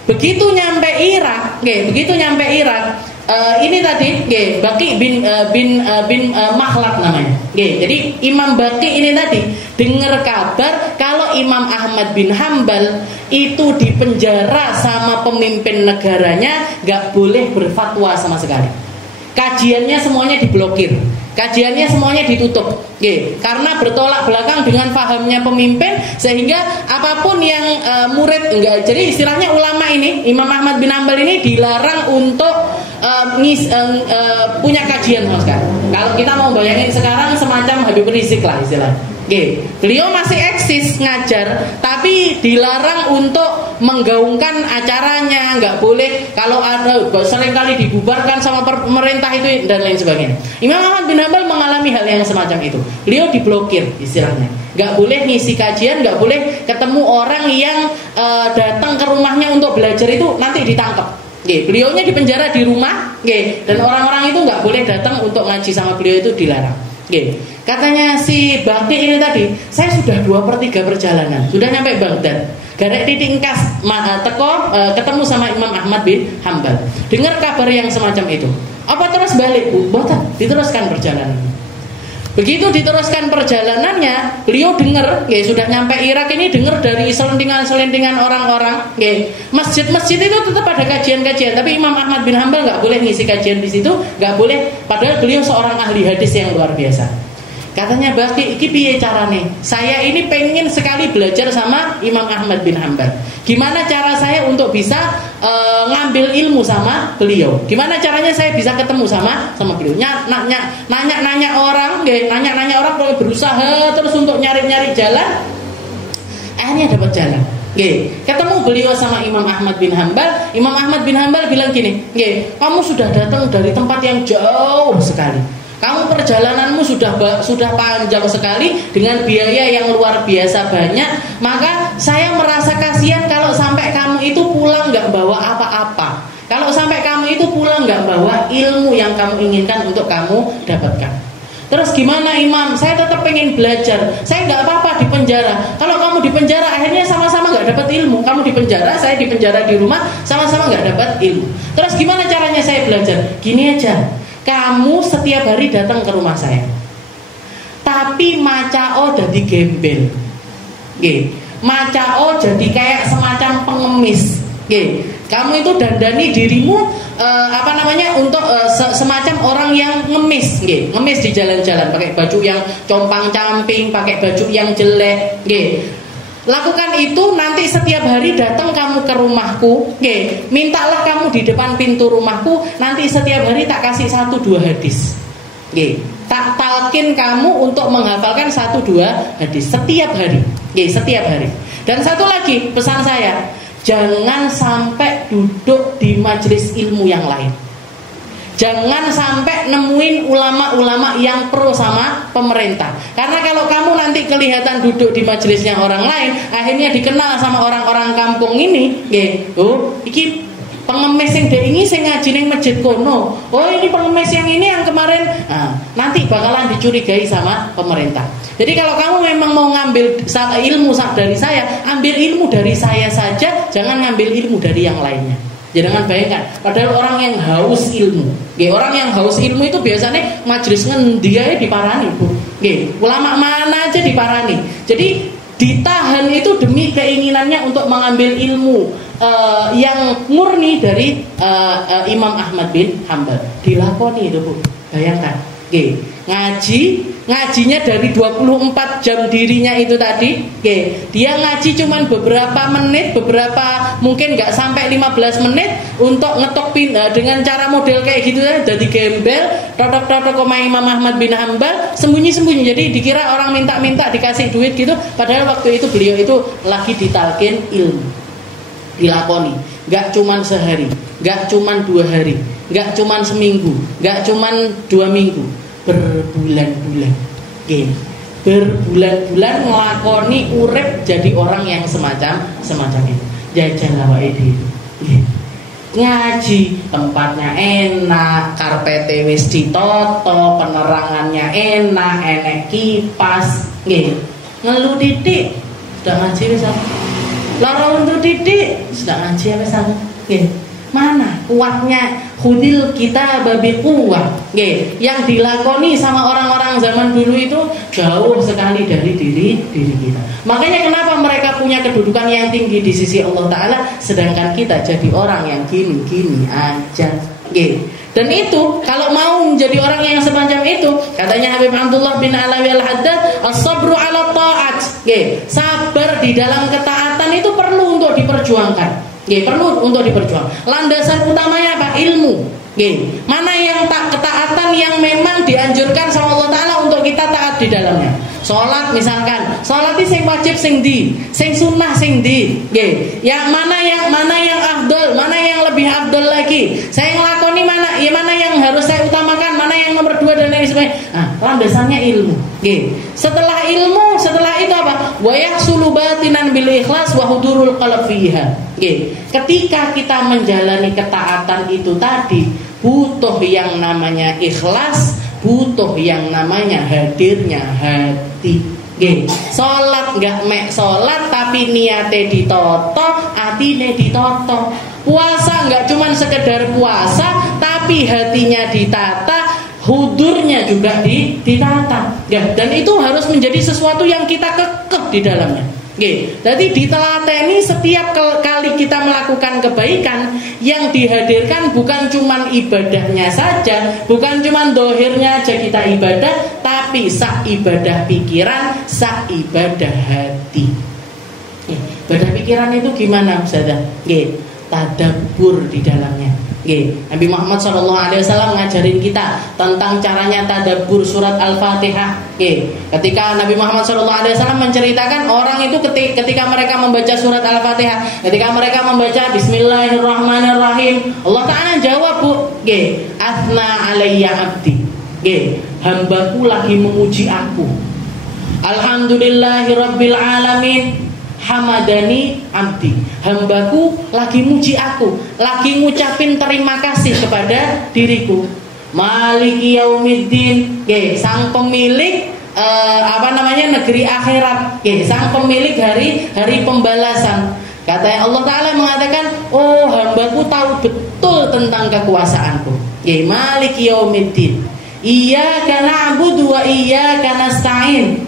Begitu nyampe Irak, ini tadi, Baqi bin Makhlad namanya. Jadi Imam Baqi ini tadi dengar kabar kalau Imam Ahmad bin Hambal itu dipenjara sama pemimpin negaranya, nggak boleh berfatwa sama sekali. Kajiannya semuanya diblokir, kajiannya semuanya ditutup, karena bertolak belakang dengan pahamnya pemimpin, sehingga apapun yang murid enggak, jadi istilahnya ulama ini, Imam Ahmad bin Hambal ini dilarang untuk punya kajian sama sekali. Kalau kita mau bayangin sekarang semacam Habib Rizik lah istilahnya. Beliau masih eksis ngajar, tapi dilarang untuk menggaungkan acaranya, nggak boleh. Kalau ada seringkali dibubarkan sama pemerintah itu dan lain sebagainya. Imam Ahmad bin Hambal mengalami hal yang semacam itu. Beliau diblokir istilahnya, nggak boleh ngisi kajian, nggak boleh ketemu orang yang datang ke rumahnya untuk belajar itu nanti ditangkap. Beliaunya dipenjara di rumah, dan orang-orang itu nggak boleh datang untuk ngaji sama beliau, itu dilarang. Katanya si Baqi ini tadi, saya sudah 2/3 perjalanan, sudah nyampe Baghdad, garek titik engkas ketemu sama Imam Ahmad bin Hambal, dengar kabar yang semacam itu. Apa terus balik, Bu? Boten, diteruskan perjalanan. Begitu diteruskan perjalanannya, beliau dengar, sudah nyampe Irak ini, dengar dari selentingan-selentingan orang-orang, masjid-masjid itu tetap ada kajian-kajian, tapi Imam Ahmad bin Hambal nggak boleh ngisi kajian di situ, nggak boleh. Padahal beliau seorang ahli hadis yang luar biasa. Katanya Baqi, iki piye carane? Saya ini pengen sekali belajar sama Imam Ahmad bin Hambal. Gimana cara saya untuk bisa ngambil ilmu sama beliau? Gimana caranya saya bisa ketemu sama beliau? Nanya orang, berusaha terus untuk nyari jalan. Akhirnya dapat jalan. Ketemu beliau sama Imam Ahmad bin Hambal. Imam Ahmad bin Hambal bilang gini, kamu sudah datang dari tempat yang jauh sekali. Kamu perjalananmu sudah panjang sekali dengan biaya yang luar biasa banyak. Maka saya merasa kasihan kalau sampai kamu itu pulang nggak bawa apa-apa. Kalau sampai kamu itu pulang nggak bawa ilmu yang kamu inginkan untuk kamu dapatkan. Terus gimana Imam? Saya tetap pengen belajar. Saya nggak apa-apa di penjara. Kalau kamu di penjara akhirnya sama-sama nggak dapat ilmu. Kamu di penjara, saya di penjara di rumah, sama-sama nggak dapat ilmu. Terus gimana caranya saya belajar? Gini aja. Kamu setiap hari datang ke rumah saya, tapi macao jadi gembel, macao jadi kayak semacam pengemis, kamu itu dandani dirimu untuk semacam orang yang ngemis, ngemis di jalan-jalan, pakai baju yang compang-camping, pakai baju yang jelek, Lakukan itu, nanti setiap hari datang kamu ke rumahku, mintalah kamu di depan pintu rumahku, nanti setiap hari tak kasih 1-2 hadis, tak talkin kamu untuk menghafalkan 1-2 hadis setiap hari, setiap hari. Dan satu lagi pesan saya, jangan sampai duduk di majelis ilmu yang lain. Jangan sampai nemuin ulama-ulama yang pro sama pemerintah. Karena kalau kamu nanti kelihatan duduk di majelisnya orang lain, akhirnya dikenal sama orang-orang kampung ini, iki pengemis yang ini saya ngaji ning masjid kono. Oh, ini pengemis yang ini yang kemarin. Nanti bakalan dicurigai sama pemerintah. Jadi kalau kamu memang mau ngambil ilmu dari saya, ambil ilmu dari saya saja, jangan ngambil ilmu dari yang lainnya. Jangan bayangkan, padahal orang yang haus ilmu, orang yang haus ilmu itu biasanya majelis ngendi ae diparani, Bu. Ulama mana aja diparani. Jadi ditahan itu demi keinginannya untuk mengambil ilmu yang murni dari Imam Ahmad bin Hambal. Dilakoni itu, Bu. Bayangkan. Ngajinya dari 24 jam dirinya itu tadi, dia ngaji cuman beberapa menit, mungkin nggak sampai 15 menit untuk ngetok dengan cara model kayak gitu ya, jadi gembel, totok-totok sama Imam Ahmad bin Hambal, sembunyi-sembunyi, jadi dikira orang minta-minta dikasih duit gitu, padahal waktu itu beliau itu lagi ditalkin ilmu, dilakoni, nggak cuman sehari, nggak cuman 2 hari, nggak cuman seminggu, nggak cuman 2 minggu, berbulan-bulan, berbulan-bulan ngelakoni urip jadi orang yang semacam itu. Jajan awake dhewe. Ngaji, tempatnya enak, karpete wis ditoto, penerangannya enak, enek kipas, ngeluh titik. sudah ngaji wis aku. Lara untuk titik sudah ngaji wis aku. Nggih. Mana kuatnya khudil kita babi kuat, yang dilakoni sama orang-orang zaman dulu itu jauh sekali dari diri kita. Makanya kenapa mereka punya kedudukan yang tinggi di sisi Allah Ta'ala, sedangkan kita jadi orang yang gini-gini aja. Dan itu kalau mau menjadi orang yang semacam itu, katanya Habib Abdullah bin Alawi Al-Haddad, as-sabru ala ta'at, sabar di dalam ketaatan itu perlu untuk diperjuangkan. Perlu untuk diperjuangkan. Landasan utamanya apa? Ilmu. Mana yang ketaatan yang memang dianjurkan sama Allah Ta'ala untuk kita taat di dalamnya. Sholat misalkan, sholat itu sing wajib sing di, sing sunnah sing di. Yang mana yang afdol, mana yang lebih afdol lagi. Saya ngelakoni mana, mana yang harus saya utamakan, mana yang nomor 2 dan lain sebagainya. Nah, landasannya ilmu. Setelah ilmu, setelah itu apa? Wa yahsulu batinan bil ikhlas wa hudurul qalb fiha. Ketika kita menjalani ketaatan itu tadi, butuh yang namanya ikhlas, butuh yang namanya hadirnya hati. Salat enggak mek salat tapi niate ditoto, atine ditoto. Puasa enggak cuman sekedar puasa tapi hatinya ditata, hudurnya juga ditata. Dan itu harus menjadi sesuatu yang kita kekeh di dalamnya. Jadi ditelateni setiap kali kita melakukan kebaikan, yang dihadirkan bukan cuman ibadahnya saja, bukan cuman dohirnya aja kita ibadah, tapi sak ibadah pikiran, sak ibadah hati. Ibadah pikiran itu gimana Ustazah? Tadabbur di dalamnya. Nabi Muhammad SAW ngajarin kita tentang caranya tadabbur surat Al-Fatihah. Ketika Nabi Muhammad SAW menceritakan orang itu ketika mereka membaca surat Al-Fatihah, ketika mereka membaca Bismillahirrahmanirrahim, Allah Ta'ala jawab, Bu, Athna alayya abdi, hambaku lagi memuji aku. Alhamdulillahirabbil alamin, hamadani abdi, hambaku lagi muji aku, lagi ngucapin terima kasih kepada diriku. Maliki yaumiddin, sang pemilik negeri akhirat, sang pemilik hari pembalasan. Kata Allah Ta'ala mengatakan, oh hambaku tahu betul tentang kekuasaanku. Maliki yaumiddin, Iyyaka na'budu wa iyyaka nasta'in.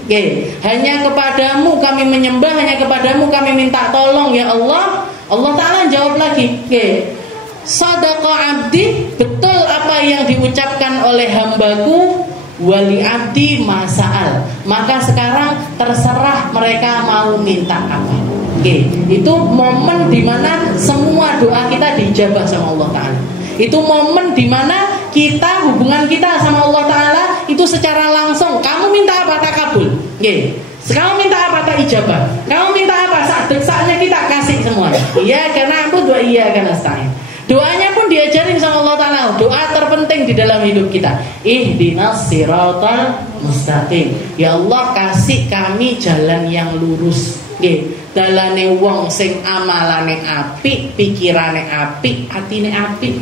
Hanya kepadamu kami menyembah, hanya kepadamu kami minta tolong ya Allah. Allah Ta'ala jawab lagi, Sadaqa abdi, betul apa yang diucapkan oleh hambaku. Wali abdi masa'al, maka sekarang terserah mereka mau minta apa. Itu momen dimana semua doa kita dijabah sama Allah Ta'ala. Itu momen dimana kita, hubungan kita sama Allah Ta'ala itu secara langsung. Kamu minta apa tak kabul. Kamu minta apa tak ijabah. Kamu minta apa saatnya kita kasih semuanya. Iya karena aku doa iya karena nasta'in. Doanya pun diajarin sama Allah Ta'ala. Doa terpenting di dalam hidup kita. Ihdinas siratal mustaqim. Ya Allah kasih kami jalan yang lurus. Dalane wong sing amalane apik, pikirane apik, atine apik.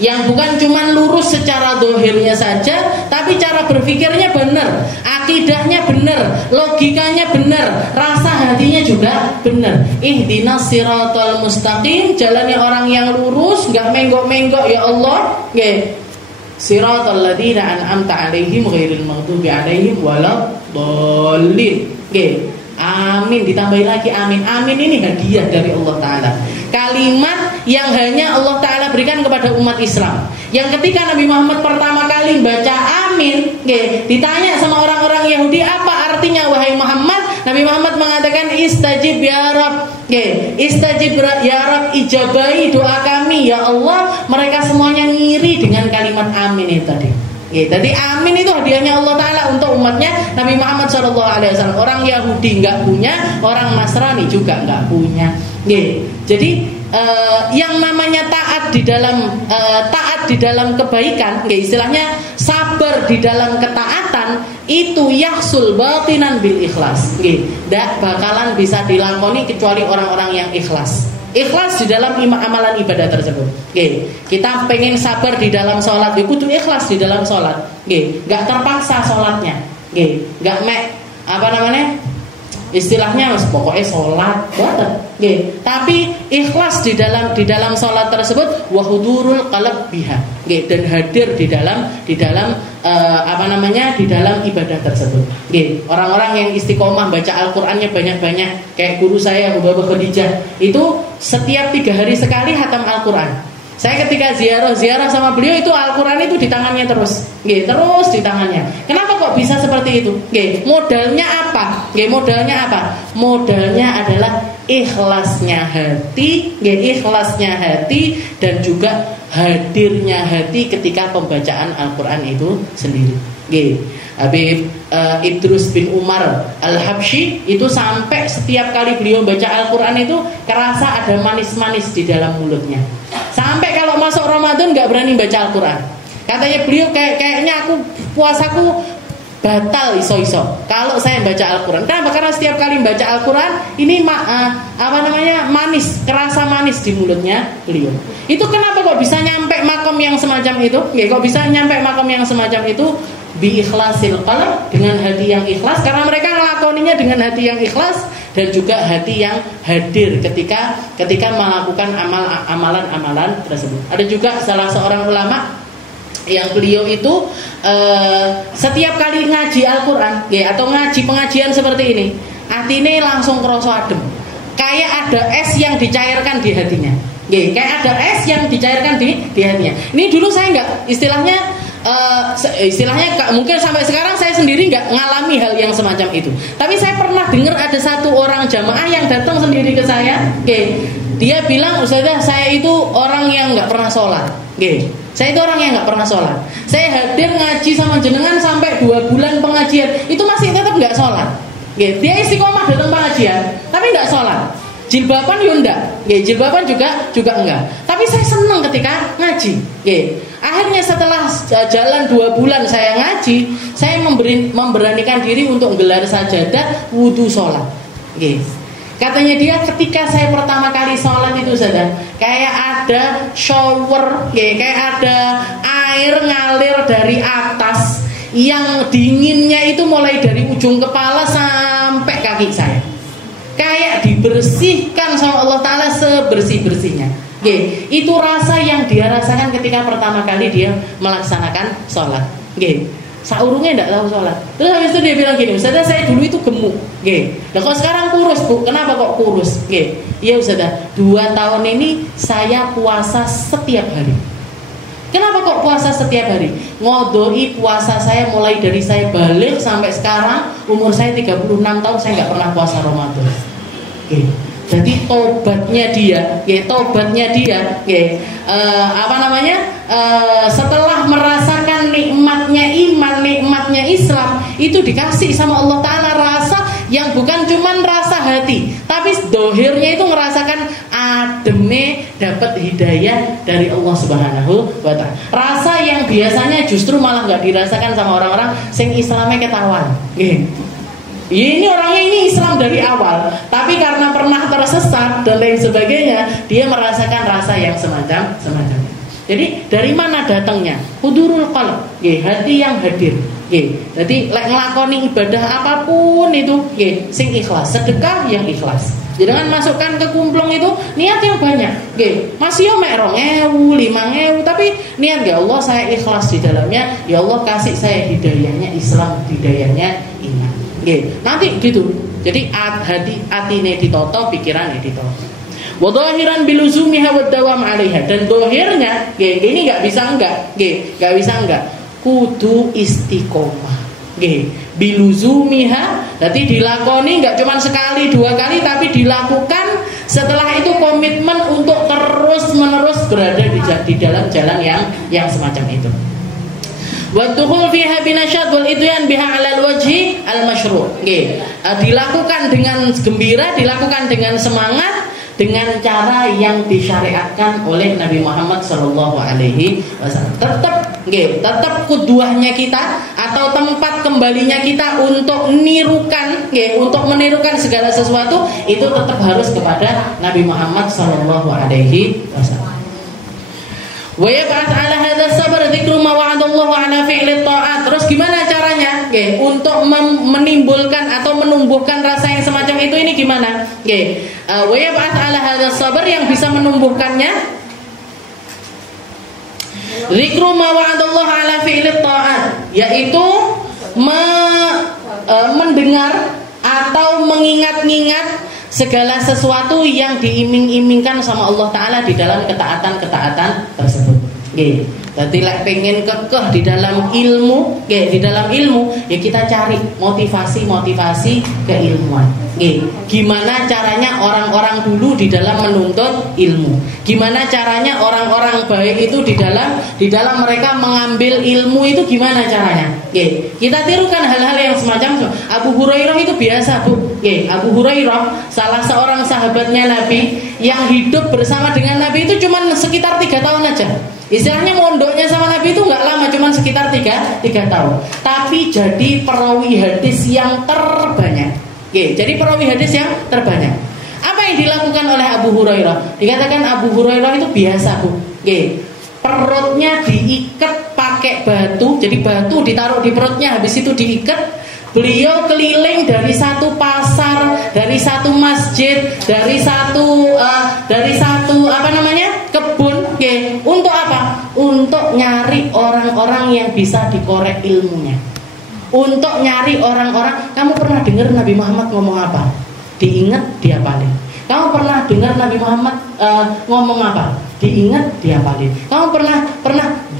Yang bukan cuma lurus secara dohirnya saja, tapi cara berpikirnya benar, akidahnya benar, logikanya benar, rasa hatinya juga benar. Ihdinas siratal mustaqim, jalannya orang yang lurus, nggak menggok-menggok ya Allah. Siratal ladzina an'amta 'alaihim ghairil maghdubi 'alaihim waladdallin. Amin, ditambahin lagi amin. Amin ini hadiah dari Allah Ta'ala, kalimat yang hanya Allah Ta'ala berikan kepada umat Islam. Yang ketika Nabi Muhammad pertama kali baca amin, ditanya sama orang-orang Yahudi, apa artinya wahai Muhammad? Nabi Muhammad mengatakan istajib ya Rabb, istajib ya Rabb, ijabahi doa kami ya Allah. Mereka semuanya ngiri dengan kalimat amin itu tadi. Jadi amin itu hadiahnya Allah Ta'ala untuk umatnya Nabi Muhammad SAW. Orang Yahudi nggak punya, orang Nasrani juga nggak punya. Jadi yang namanya taat di dalam kebaikan, istilahnya sabar di dalam ketaatan, itu yahsul batinan bil ikhlas. Nggak bakalan bisa dilakoni kecuali orang-orang yang ikhlas. Ikhlas di dalam amalan ibadah tersebut. Kita pengen sabar di dalam sholat, kudu ikhlas di dalam sholat. Gak terpaksa sholatnya. Gak istilahnya pokoknya sholat boten nggih. Tapi ikhlas di dalam sholat tersebut wa hudurul qalb biha nggih, dan hadir di dalam di dalam ibadah tersebut nggih. Orang-orang yang istiqomah baca Al-Qur'annya banyak-banyak kayak guru saya Bapak Khadijah itu setiap 3 hari sekali khatam Al-Qur'an. Saya ketika ziarah sama beliau itu Al-Qur'an itu di tangannya terus di tangannya. Kenapa kok bisa seperti itu? Modalnya apa? Modalnya adalah ikhlasnya hati, dan juga hadirnya hati ketika pembacaan Al-Qur'an itu sendiri. Habib Idrus bin Umar Al-Habsyi itu sampai setiap kali beliau baca Al-Qur'an itu kerasa ada manis-manis di dalam mulutnya. Sampai kalau masuk Ramadan gak berani baca Al-Qur'an. Katanya beliau kayaknya puasaku batal iso-iso kalau saya baca Al-Qur'an. Kenapa? Karena setiap kali baca Al-Qur'an ini manis, kerasa manis di mulutnya beliau. Itu kenapa kok bisa nyampe makom yang semacam itu? Kok bisa nyampe makom yang semacam itu? Bi ikhlasil qalb, dengan hati yang ikhlas, karena mereka ngelakoninya dengan hati yang ikhlas dan juga hati yang hadir ketika melakukan amalan-amalan tersebut. Ada juga salah seorang ulama yang beliau itu setiap kali ngaji Al-Qur'an atau ngaji pengajian seperti ini, hatinya langsung kerasa adem. Kayak ada es yang dicairkan di hatinya. Kayak ada es yang dicairkan di hatinya. Ini dulu saya enggak istilahnya mungkin sampai sekarang saya sendiri nggak ngalami hal yang semacam itu. Tapi saya pernah dengar ada satu orang jamaah yang datang sendiri ke saya. Dia bilang, Ustazah, saya itu orang yang nggak pernah sholat. Saya itu orang yang nggak pernah sholat. Saya hadir ngaji sama jenengan sampai 2 bulan pengajian, itu masih tetap nggak sholat. Dia istiqomah datang pengajian, tapi nggak sholat. Jilbaban yunda, jilbaban juga enggak. Tapi saya senang ketika ngaji. Akhirnya setelah jalan 2 bulan saya ngaji, saya memberanikan diri untuk gelar sajadah wudu sholat. Katanya dia ketika saya pertama kali sholat itu sadar, kayak ada shower, kayak ada air ngalir dari atas yang dinginnya itu mulai dari ujung kepala sampai kaki saya. Kayak dibersihkan sama Allah Ta'ala sebersih-bersihnya. Itu rasa yang dia rasakan ketika pertama kali dia melaksanakan sholat. Saurungnya tidak tahu sholat. Terus habis itu dia bilang gini, Ustazah, saya dulu itu gemuk. Nah kok sekarang kurus, Bu? Kenapa kok kurus? Iya Ustazah, 2 tahun ini saya puasa setiap hari. Kenapa kok puasa setiap hari? Ngodoi puasa saya mulai dari saya balik sampai sekarang umur saya 36 tahun saya nggak pernah puasa Ramadan. Jadi tobatnya dia, setelah merasakan nikmatnya iman, nikmatnya Islam, itu dikasih sama Allah Ta'ala rasa yang bukan cuman rasa hati, tapi dohirnya itu merasakan ademe dapat hidayah dari Allah Subhanahu wa Ta'ala. Rasa yang biasanya justru malah nggak dirasakan sama orang-orang sing Islamnya ketahuan. Ini orangnya ini Islam dari awal, tapi karena pernah tersesat dan lain sebagainya, dia merasakan rasa yang semacam. Jadi dari mana datangnya? Hudurul qalb, hati yang hadir. Jadi ngelakoni ibadah apapun itu, sing ikhlas, sedekah yang ikhlas. Jangan masukkan ke kumplong itu niat yang banyak. Masih yo mek 2.000, 5.000, tapi niat ya Allah saya ikhlas di dalamnya. Ya Allah kasih saya hidayahnya Islam, hidayahnya iman. Nanti gitu. Jadi hatine ditoto, pikirannya ditoto. Wa dhahiran biluzumiha wa dawam 'alaiha, dan dohirnya ini enggak bisa enggak. Kudu istiqomah. Biluzumiha, berarti dilakoni enggak cuma sekali 2 kali, tapi dilakukan setelah itu komitmen untuk terus-menerus berada di dalam jalan yang semacam itu. Wa dukhul fiha binasyad wal idyan biha 'alal wajhi al-masyru'. Dilakukan dengan gembira, dilakukan dengan semangat, dengan cara yang disyariatkan oleh Nabi Muhammad sallallahu alaihi wasallam. Tetap kuduahnya kita atau tempat kembalinya kita untuk menirukan segala sesuatu itu tetap harus kepada Nabi Muhammad sallallahu alaihi wasallam. Wa yab'ats 'ala hadza sabr dzikru ma wa'adallahu 'ala fi'li ta'at. Terus gimana caranya? Untuk menimbulkan atau menumbuhkan rasa yang semacam gimana? Wa yab'ats 'ala hadzal sabr, yang bisa menumbuhkannya zikru ma wa'adallah 'ala fi'lit ta'at, yaitu mendengar atau mengingat-ingat segala sesuatu yang diiming-imingkan sama Allah Ta'ala di dalam ketaatan-ketaatan tersebut. Berarti lek pengen kekeh di dalam ilmu, ya kita cari motivasi keilmuan. Gimana caranya orang-orang dulu di dalam menuntut ilmu? Gimana caranya orang-orang baik itu di dalam mereka mengambil ilmu itu gimana caranya? Kita tirukan hal-hal yang semacam Abu Hurairah itu biasa, Bu. Abu Hurairah salah seorang sahabatnya Nabi yang hidup bersama dengan Nabi itu cuma sekitar 3 tahun aja. Istilahnya mondoknya sama Nabi itu nggak lama, cuma sekitar 3 tahun. Tapi jadi perawi hadis yang terbanyak. Jadi perawi hadis yang terbanyak. Apa yang dilakukan oleh Abu Hurairah? Dikatakan Abu Hurairah itu biasa, Bu. Perutnya diikat pakai batu. Jadi batu ditaruh di perutnya, habis itu diikat. Beliau keliling dari satu pasar, dari satu masjid, dari satu kebun, untuk apa? Untuk nyari orang-orang yang bisa dikorek ilmunya. Untuk nyari orang-orang. Kamu pernah dengar Nabi Muhammad ngomong apa? Diingat, dia paling. Kamu pernah dengar Nabi Muhammad ngomong apa? Diingat, dia paling. Kamu pernah.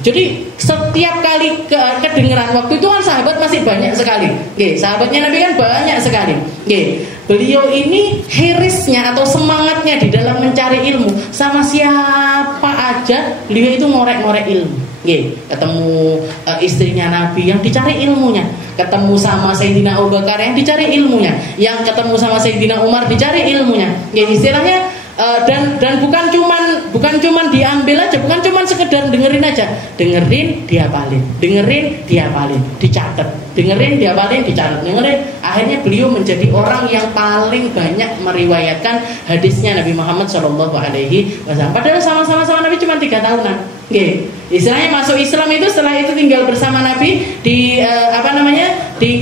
Jadi setiap kali kedengeran, waktu itu kan sahabat masih banyak sekali. Sahabatnya Nabi kan banyak sekali. Beliau ini hirisnya atau semangatnya di dalam mencari ilmu, sama siapa aja beliau itu ngorek-ngorek ilmu. Ketemu istrinya Nabi yang dicari ilmunya, ketemu sama Sayyidina Abu Bakar yang dicari ilmunya, yang ketemu sama Sayyidina Umar dicari ilmunya. Istilahnya dan bukan cuman diambil aja, bukan cuman sekedar dengerin aja, dengerin dia paling, dicatat, dengerin dia paling, dicatat, dengerin. Akhirnya beliau menjadi orang yang paling banyak meriwayatkan hadisnya Nabi Muhammad SAW. Padahal sama-sama Nabi cuma 3 tahunan. Istilahnya masuk Islam itu setelah itu tinggal bersama Nabi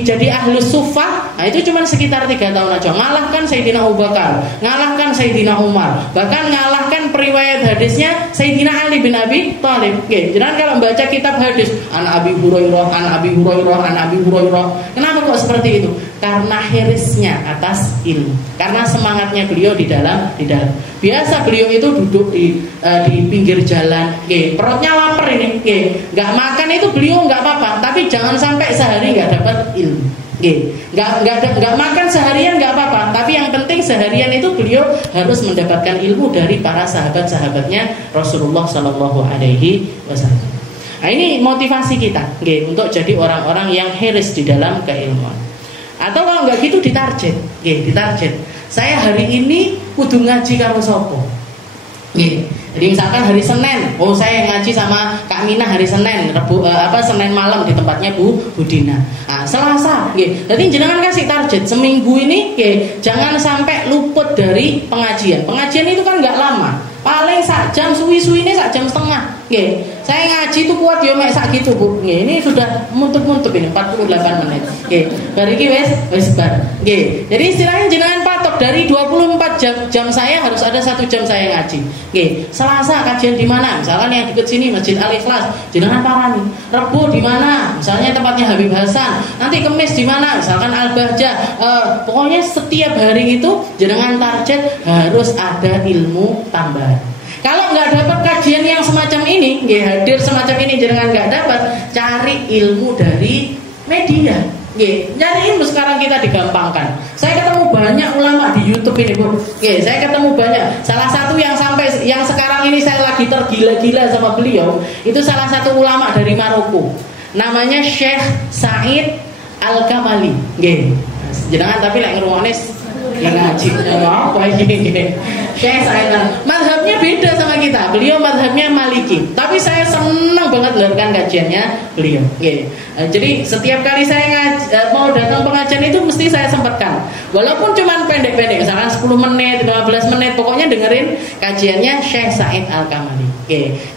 jadi ahlus suffah. Nah itu cuma sekitar 3 tahun aja. Ngalahkan Sayyidina Abu Bakar, ngalahkan Sayyidina Umar, bahkan ngalahkan periwayat hadisnya Sayyidina Ali bin Abi Thalib. Jangan kalau baca kitab hadis an Abi Hurairah. Kenapa kok seperti itu? Karena hirisnya atas ilmu, karena semangatnya beliau di dalam. Biasa beliau itu duduk di pinggir jalan, perutnya lapar ini, nggak makan itu beliau nggak apa-apa, tapi jangan sampai sehari nggak dapat ilmu. Nggak makan seharian nggak apa-apa, tapi yang penting seharian itu beliau harus mendapatkan ilmu dari para sahabat-sahabatnya Rasulullah SAW. Nah ini motivasi kita, untuk jadi orang-orang yang hiris di dalam keilmuan. Atau kalau nggak gitu ditarget. Saya hari ini kudu ngaji karo sopo. Jadi misalkan hari Senin, saya ngaji sama Kak Mina hari Senin, Senin malam di tempatnya Bu Dina. Nah, Selasa, jadi jenengan kasih target seminggu ini, jangan sampai luput dari pengajian. Pengajian itu kan nggak lama, paling sak jam, suwi-suwi ini sak jam setengah. Saya ngaji itu kuat yo mek sak gitu, Bu. Ini sudah muntup-muntup ini 48 menit. Bariki wes bar. Jadi istilahnya jenengan patok dari 24 jam saya harus ada 1 jam saya ngaji. Selasa kajian di mana? Misalkan yang dekat sini Masjid Al-Ikhlas, jenengan parani. Rebo di mana? Misalnya tempatnya Habib Hasan. Nanti Kamis di mana? Misalkan Al-Bahjah. Pokoknya setiap hari itu jenengan target harus ada ilmu tambahan. Kalau nggak dapat kajian yang semacam ini, hadir semacam ini jenengan nggak dapat, cari ilmu dari media. Nyari ilmu sekarang kita digampangkan. Saya ketemu banyak ulama di YouTube ini, Bu. Saya ketemu banyak. Salah satu yang sekarang ini saya lagi tergila-gila sama beliau, itu salah satu ulama dari Maroko. Namanya Syekh Said Al-Kamali. Jenengan tapi lek ngrungokne yang ngaji apa ini? Syekh Said madhabnya beda sama kita. Beliau madhabnya Maliki. Tapi saya senang banget dengarkan kajiannya beliau. Jadi setiap kali saya mau datang pengajian itu mesti saya sempatkan. Walaupun cuma pendek-pendek, misalkan 10 menit, 15 menit, pokoknya dengerin kajiannya Syekh Said Al-Kamali.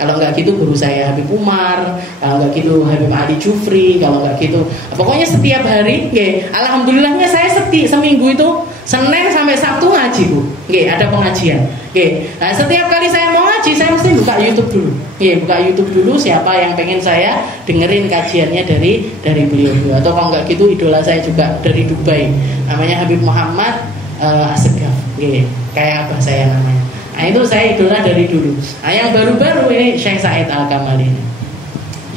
Kalau nggak gitu guru saya Habib Umar, kalau nggak gitu Habib Ali Jufri, kalau nggak gitu pokoknya setiap hari. Alhamdulillahnya saya seminggu itu Senin sampai Sabtu ngaji, Bu. Nggih, ada pengajian. Nggih. Nah, setiap kali saya mau ngaji, saya mesti buka YouTube dulu. Nggih, buka YouTube dulu siapa yang pengen saya dengerin kajiannya dari beliau. Atau kalau enggak gitu idola saya juga dari Dubai. Namanya Habib Muhammad Assegaf. Nggih, kayak abah saya namanya. Nah, itu saya idola dari dulu. Nah, yang baru-baru ini Syekh Said Al-Kamal ini.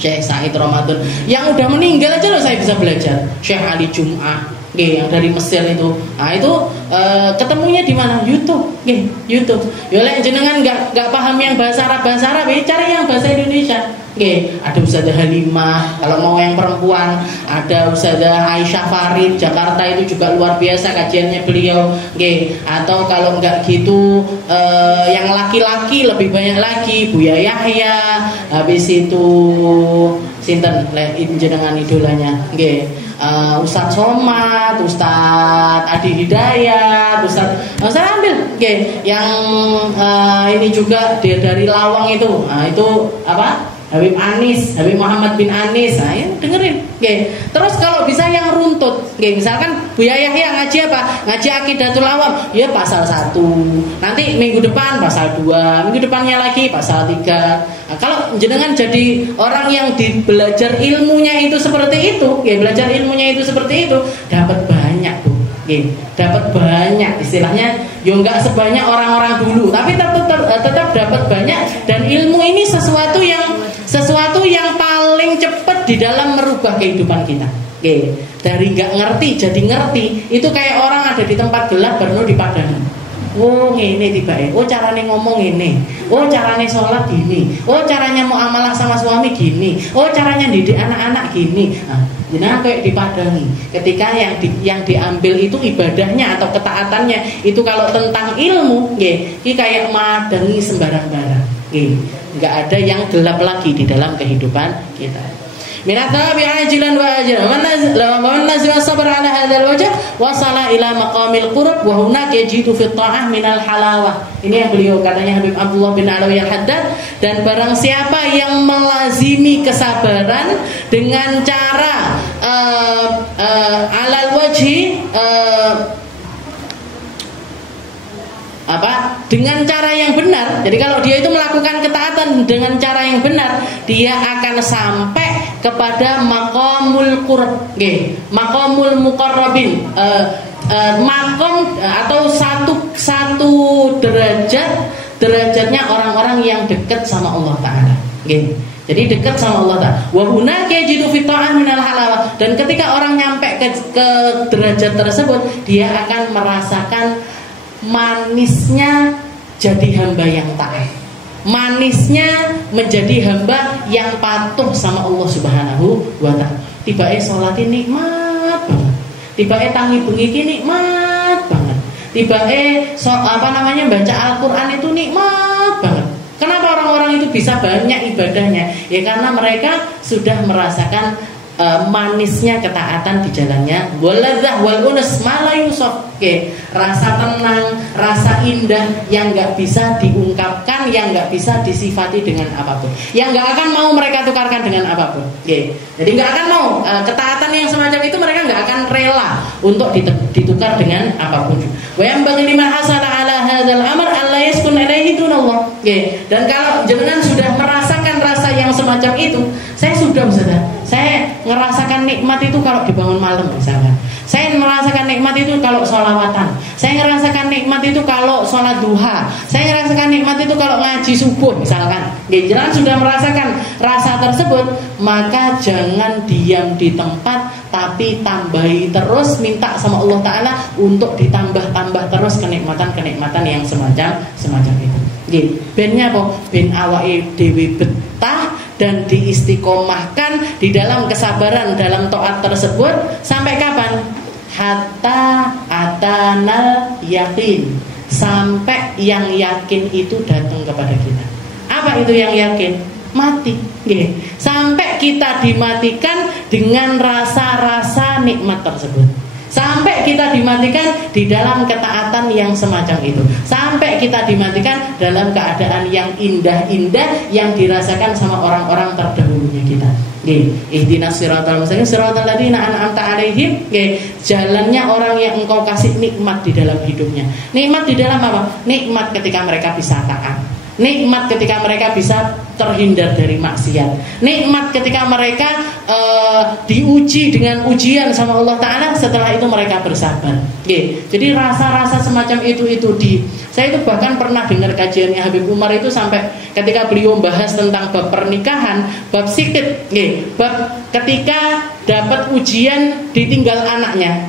Syekh Said Ramadan yang udah meninggal aja loh saya bisa belajar. Syekh Ali Jum'ah, yang dari Mesir itu. Nah, itu ketemunya di mana? YouTube, YouTube. Ya lek jenengan nggak paham yang bahasa Arab, cari yang bahasa Indonesia. Ada Ustazah Halimah, kalau mau yang perempuan, ada Ustazah Aisyah Farid, Jakarta itu juga luar biasa kajiannya beliau. Atau kalau nggak gitu, yang laki-laki lebih banyak lagi, Buya Yahya, habis itu sinten jenengan idolanya, Ustadz Somad, Ustadz Adi Hidayat, Ustadz ambil, yang ini juga dia dari Lawang itu, itu apa? Habib Muhammad bin Anis, nah, ya, dengerin. Terus kalau bisa yang runtut, misalkan Buya Yahya ngaji apa? Ngaji Aqidatul Awam, ya pasal 1. Nanti minggu depan pasal 2, minggu depannya lagi pasal 3. Nah, kalau jenengan jadi orang yang belajar ilmunya itu seperti itu, belajar ilmunya itu seperti itu, dapat banyak, Bu. Dapat banyak, istilahnya yo nggak sebanyak orang-orang dulu, tapi tetap dapat banyak. Dan ilmu ini sesuatu yang paling cepat di dalam merubah kehidupan kita. Dari nggak ngerti jadi ngerti, itu kayak orang ada di tempat gelap baru dipadani. Oh ini tiba caranya ngomong ini, caranya sholat gini, caranya muamalah sama suami gini, caranya didik anak-anak gini. Nah, jenengan kayak dipadangi. Ketika yang diambil itu ibadahnya atau ketaatannya, itu kalau tentang ilmu, ini kayak madangi sembarang-barang. Nggak ada yang gelap lagi di dalam kehidupan kita. Minathabi ajilan wa ajilan man nazwa sabar ala hadzal wajh wasala ila maqamil qurb wa hunaka yajidu fi ta'ah minal halawah. Ini yang beliau katanya Habib Abdullah bin Alawi Al-Haddad. Dan barang siapa yang melazimi kesabaran dengan cara alal wajhi dengan cara yang benar. Jadi kalau dia itu melakukan ketaatan dengan cara yang benar, dia akan sampai kepada maqamul qurb, maqamul muqarrabin, makom atau satu derajatnya orang-orang yang dekat sama Allah Ta'ala. Jadi dekat sama Allah Ta'ala. Wa hunaka yajidu fi ta'ah minal halawah. Dan ketika orang nyampe ke derajat tersebut, dia akan merasakan manisnya jadi hamba yang taat, manisnya menjadi hamba yang patuh sama Allah Subhanahu wa Ta'ala. Tiba-tiba sholatnya nikmat banget, tiba-tiba tangi bengi nikmat banget, tiba-tiba baca Al-Quran itu nikmat banget. Kenapa orang-orang itu bisa banyak ibadahnya? Ya karena mereka sudah merasakan manisnya ketaatan di jalannya. Waladzah wal unus ma la yusaf. Rasa tenang, rasa indah yang nggak bisa diungkapkan, yang nggak bisa disifati dengan apapun, yang nggak akan mau mereka tukarkan dengan apapun. Jadi nggak akan mau ketaatan yang semacam itu, mereka nggak akan rela untuk ditukar dengan apapun. Wa yang bagi liman hasala ala hadzal amr alla yaskun ilaihi dunallah. Dan kalau jenengan sudah merasakan rasa yang semacam itu, saya ngerasakan nikmat itu kalau dibangun malam misalnya. Saya merasakan nikmat itu kalau sholawatan. Saya ngerasakan nikmat itu kalau sholat duha. Saya ngerasakan nikmat itu kalau ngaji subuh misalkan. Jangan sudah merasakan rasa tersebut, maka jangan diam di tempat, tapi tambahi terus, minta sama Allah Ta'ala untuk ditambah-tambah terus kenikmatan-kenikmatan yang semacam itu. Bennya apa? Ben awake dhewe betah dan diistiqomahkan di dalam kesabaran dalam taat tersebut sampai kapan? Hatta atanal yakin, sampai yang yakin itu datang kepada kita. Apa itu yang yakin? Mati. Sampai kita dimatikan dengan rasa-rasa nikmat tersebut. Sampai kita dimatikan di dalam ketaatan yang semacam itu. Sampai kita dimatikan dalam keadaan yang indah-indah yang dirasakan sama orang-orang terdahulunya kita. Ihdinas siratal mustaqim siratal ladzina an'amta 'alaihim. Jalannya orang yang engkau kasih nikmat di dalam hidupnya. Nikmat di dalam apa? Nikmat ketika mereka bisa taat. Nikmat ketika mereka bisa terhindar dari maksiat. Nikmat ketika mereka diuji dengan ujian sama Allah Ta'ala. Setelah itu mereka bersabar. Jadi rasa-rasa semacam itu saya itu bahkan pernah dengar kajiannya Habib Umar itu sampai ketika beliau membahas tentang bab pernikahan, bab sikit, bab ketika dapat ujian ditinggal anaknya.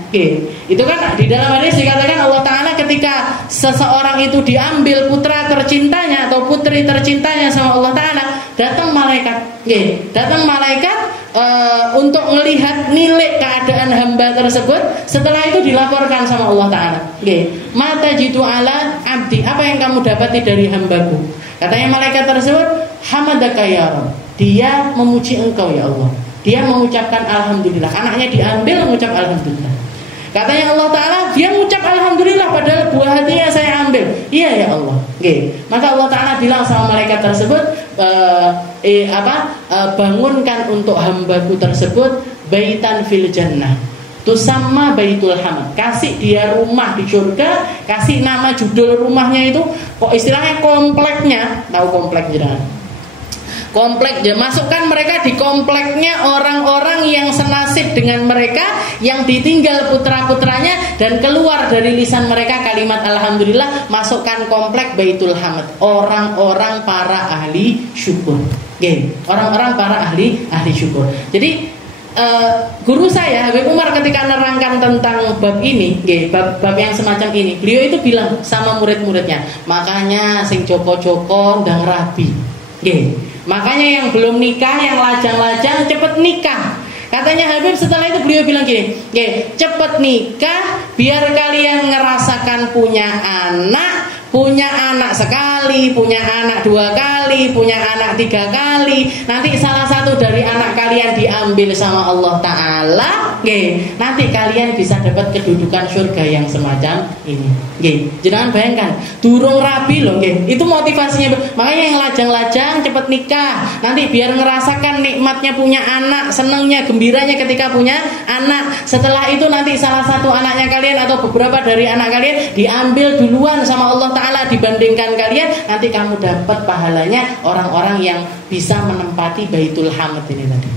Itu kan di dalam hadis dikatakan Allah Ta'ala ketika seseorang itu diambil putra tercintanya atau putri tercintanya sama Allah Ta'ala, datang malaikat. Datang malaikat untuk melihat nilai keadaan hamba tersebut. Setelah itu dilaporkan sama Allah Ta'ala. Mata jitu ala abdi, apa yang kamu dapati dari hambaku? Katanya malaikat tersebut, hamadaka ya Rabb, dia memuji engkau ya Allah. Dia mengucapkan alhamdulillah. Anaknya diambil mengucap alhamdulillah. Katanya Allah Ta'ala, dia mengucap alhamdulillah padahal buah hatinya saya ambil. Iya ya Allah. Maka Allah Ta'ala bilang sama malaikat tersebut, bangunkan untuk hambaku tersebut baitan fil jannah tusamma baitul hamd. Kasih dia rumah di surga, kasih nama judul rumahnya itu kok istilahnya kompleknya. Tahu komplek jangan? Komplek, masukkan mereka di kompleknya orang-orang yang senasib dengan mereka, yang ditinggal putra-putranya, dan keluar dari lisan mereka kalimat alhamdulillah. Masukkan komplek Baitul Hamd, orang-orang para ahli syukur. Orang-orang para ahli syukur. Jadi guru saya Habib Umar ketika menerangkan tentang bab ini, bab yang semacam ini, beliau itu bilang sama murid-muridnya, makanya sing joko-joko ndang rabi. Makanya yang belum nikah, yang lajang-lajang cepet nikah. Katanya Habib setelah itu beliau bilang gini, cepet nikah biar kalian ngerasakan punya anak sekali, punya anak 2 kali, punya anak 3 kali. Nanti salah satu dari anak kalian diambil sama Allah Ta'ala, nanti kalian bisa dapat kedudukan surga yang semacam ini. Jangan bayangkan, durung rabi loh, itu motivasinya. Makanya yang lajang-lajang cepet nikah, nanti biar ngerasakan nikmatnya punya anak, senangnya, gembiranya ketika punya anak. Setelah itu nanti salah satu anaknya kalian atau beberapa dari anak kalian diambil duluan sama Allah Ta'ala dibandingkan kalian, nanti kamu dapat pahalanya orang-orang yang bisa menempati Baitul Hamd ini tadi.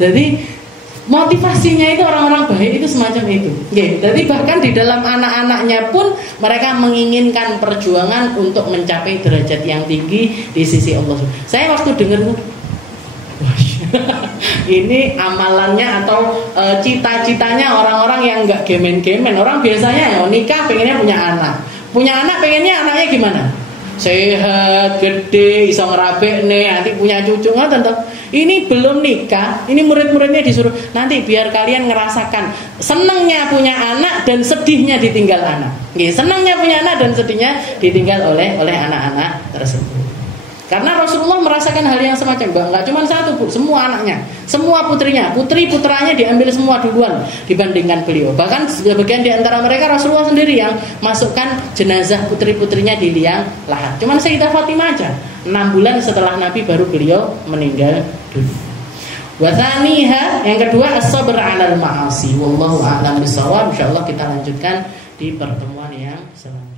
Jadi motivasinya itu orang-orang baik itu semacam itu. Jadi bahkan di dalam anak-anaknya pun mereka menginginkan perjuangan untuk mencapai derajat yang tinggi di sisi Allah. Saya waktu dengar ini amalannya atau cita-citanya orang-orang yang nggak gemen-gemen. Orang biasanya nikah pengennya punya anak pengennya anaknya gimana? Sehat, gede, bisa ngerabek nih, nanti punya cucu. Tentu ini belum nikah, ini murid-muridnya disuruh nanti biar kalian ngerasakan senangnya punya anak dan sedihnya ditinggal anak. Senangnya punya anak dan sedihnya ditinggal oleh anak-anak tersebut. Karena Rasulullah merasakan hal yang semacam, enggak cuma satu, semua anaknya, semua putrinya, putri-putranya diambil semua duluan dibandingkan beliau. Bahkan sebagian di antara mereka Rasulullah sendiri yang masukkan jenazah putri-putrinya di liang lahat. Cuman Sayyidah Fatimah aja 6 bulan setelah Nabi baru beliau meninggal dunia. Wa tsaniha, yang kedua as-sabr 'alal ma'asi. Wallahu a'lam bishawab. Insyaallah kita lanjutkan di pertemuan yang selanjutnya.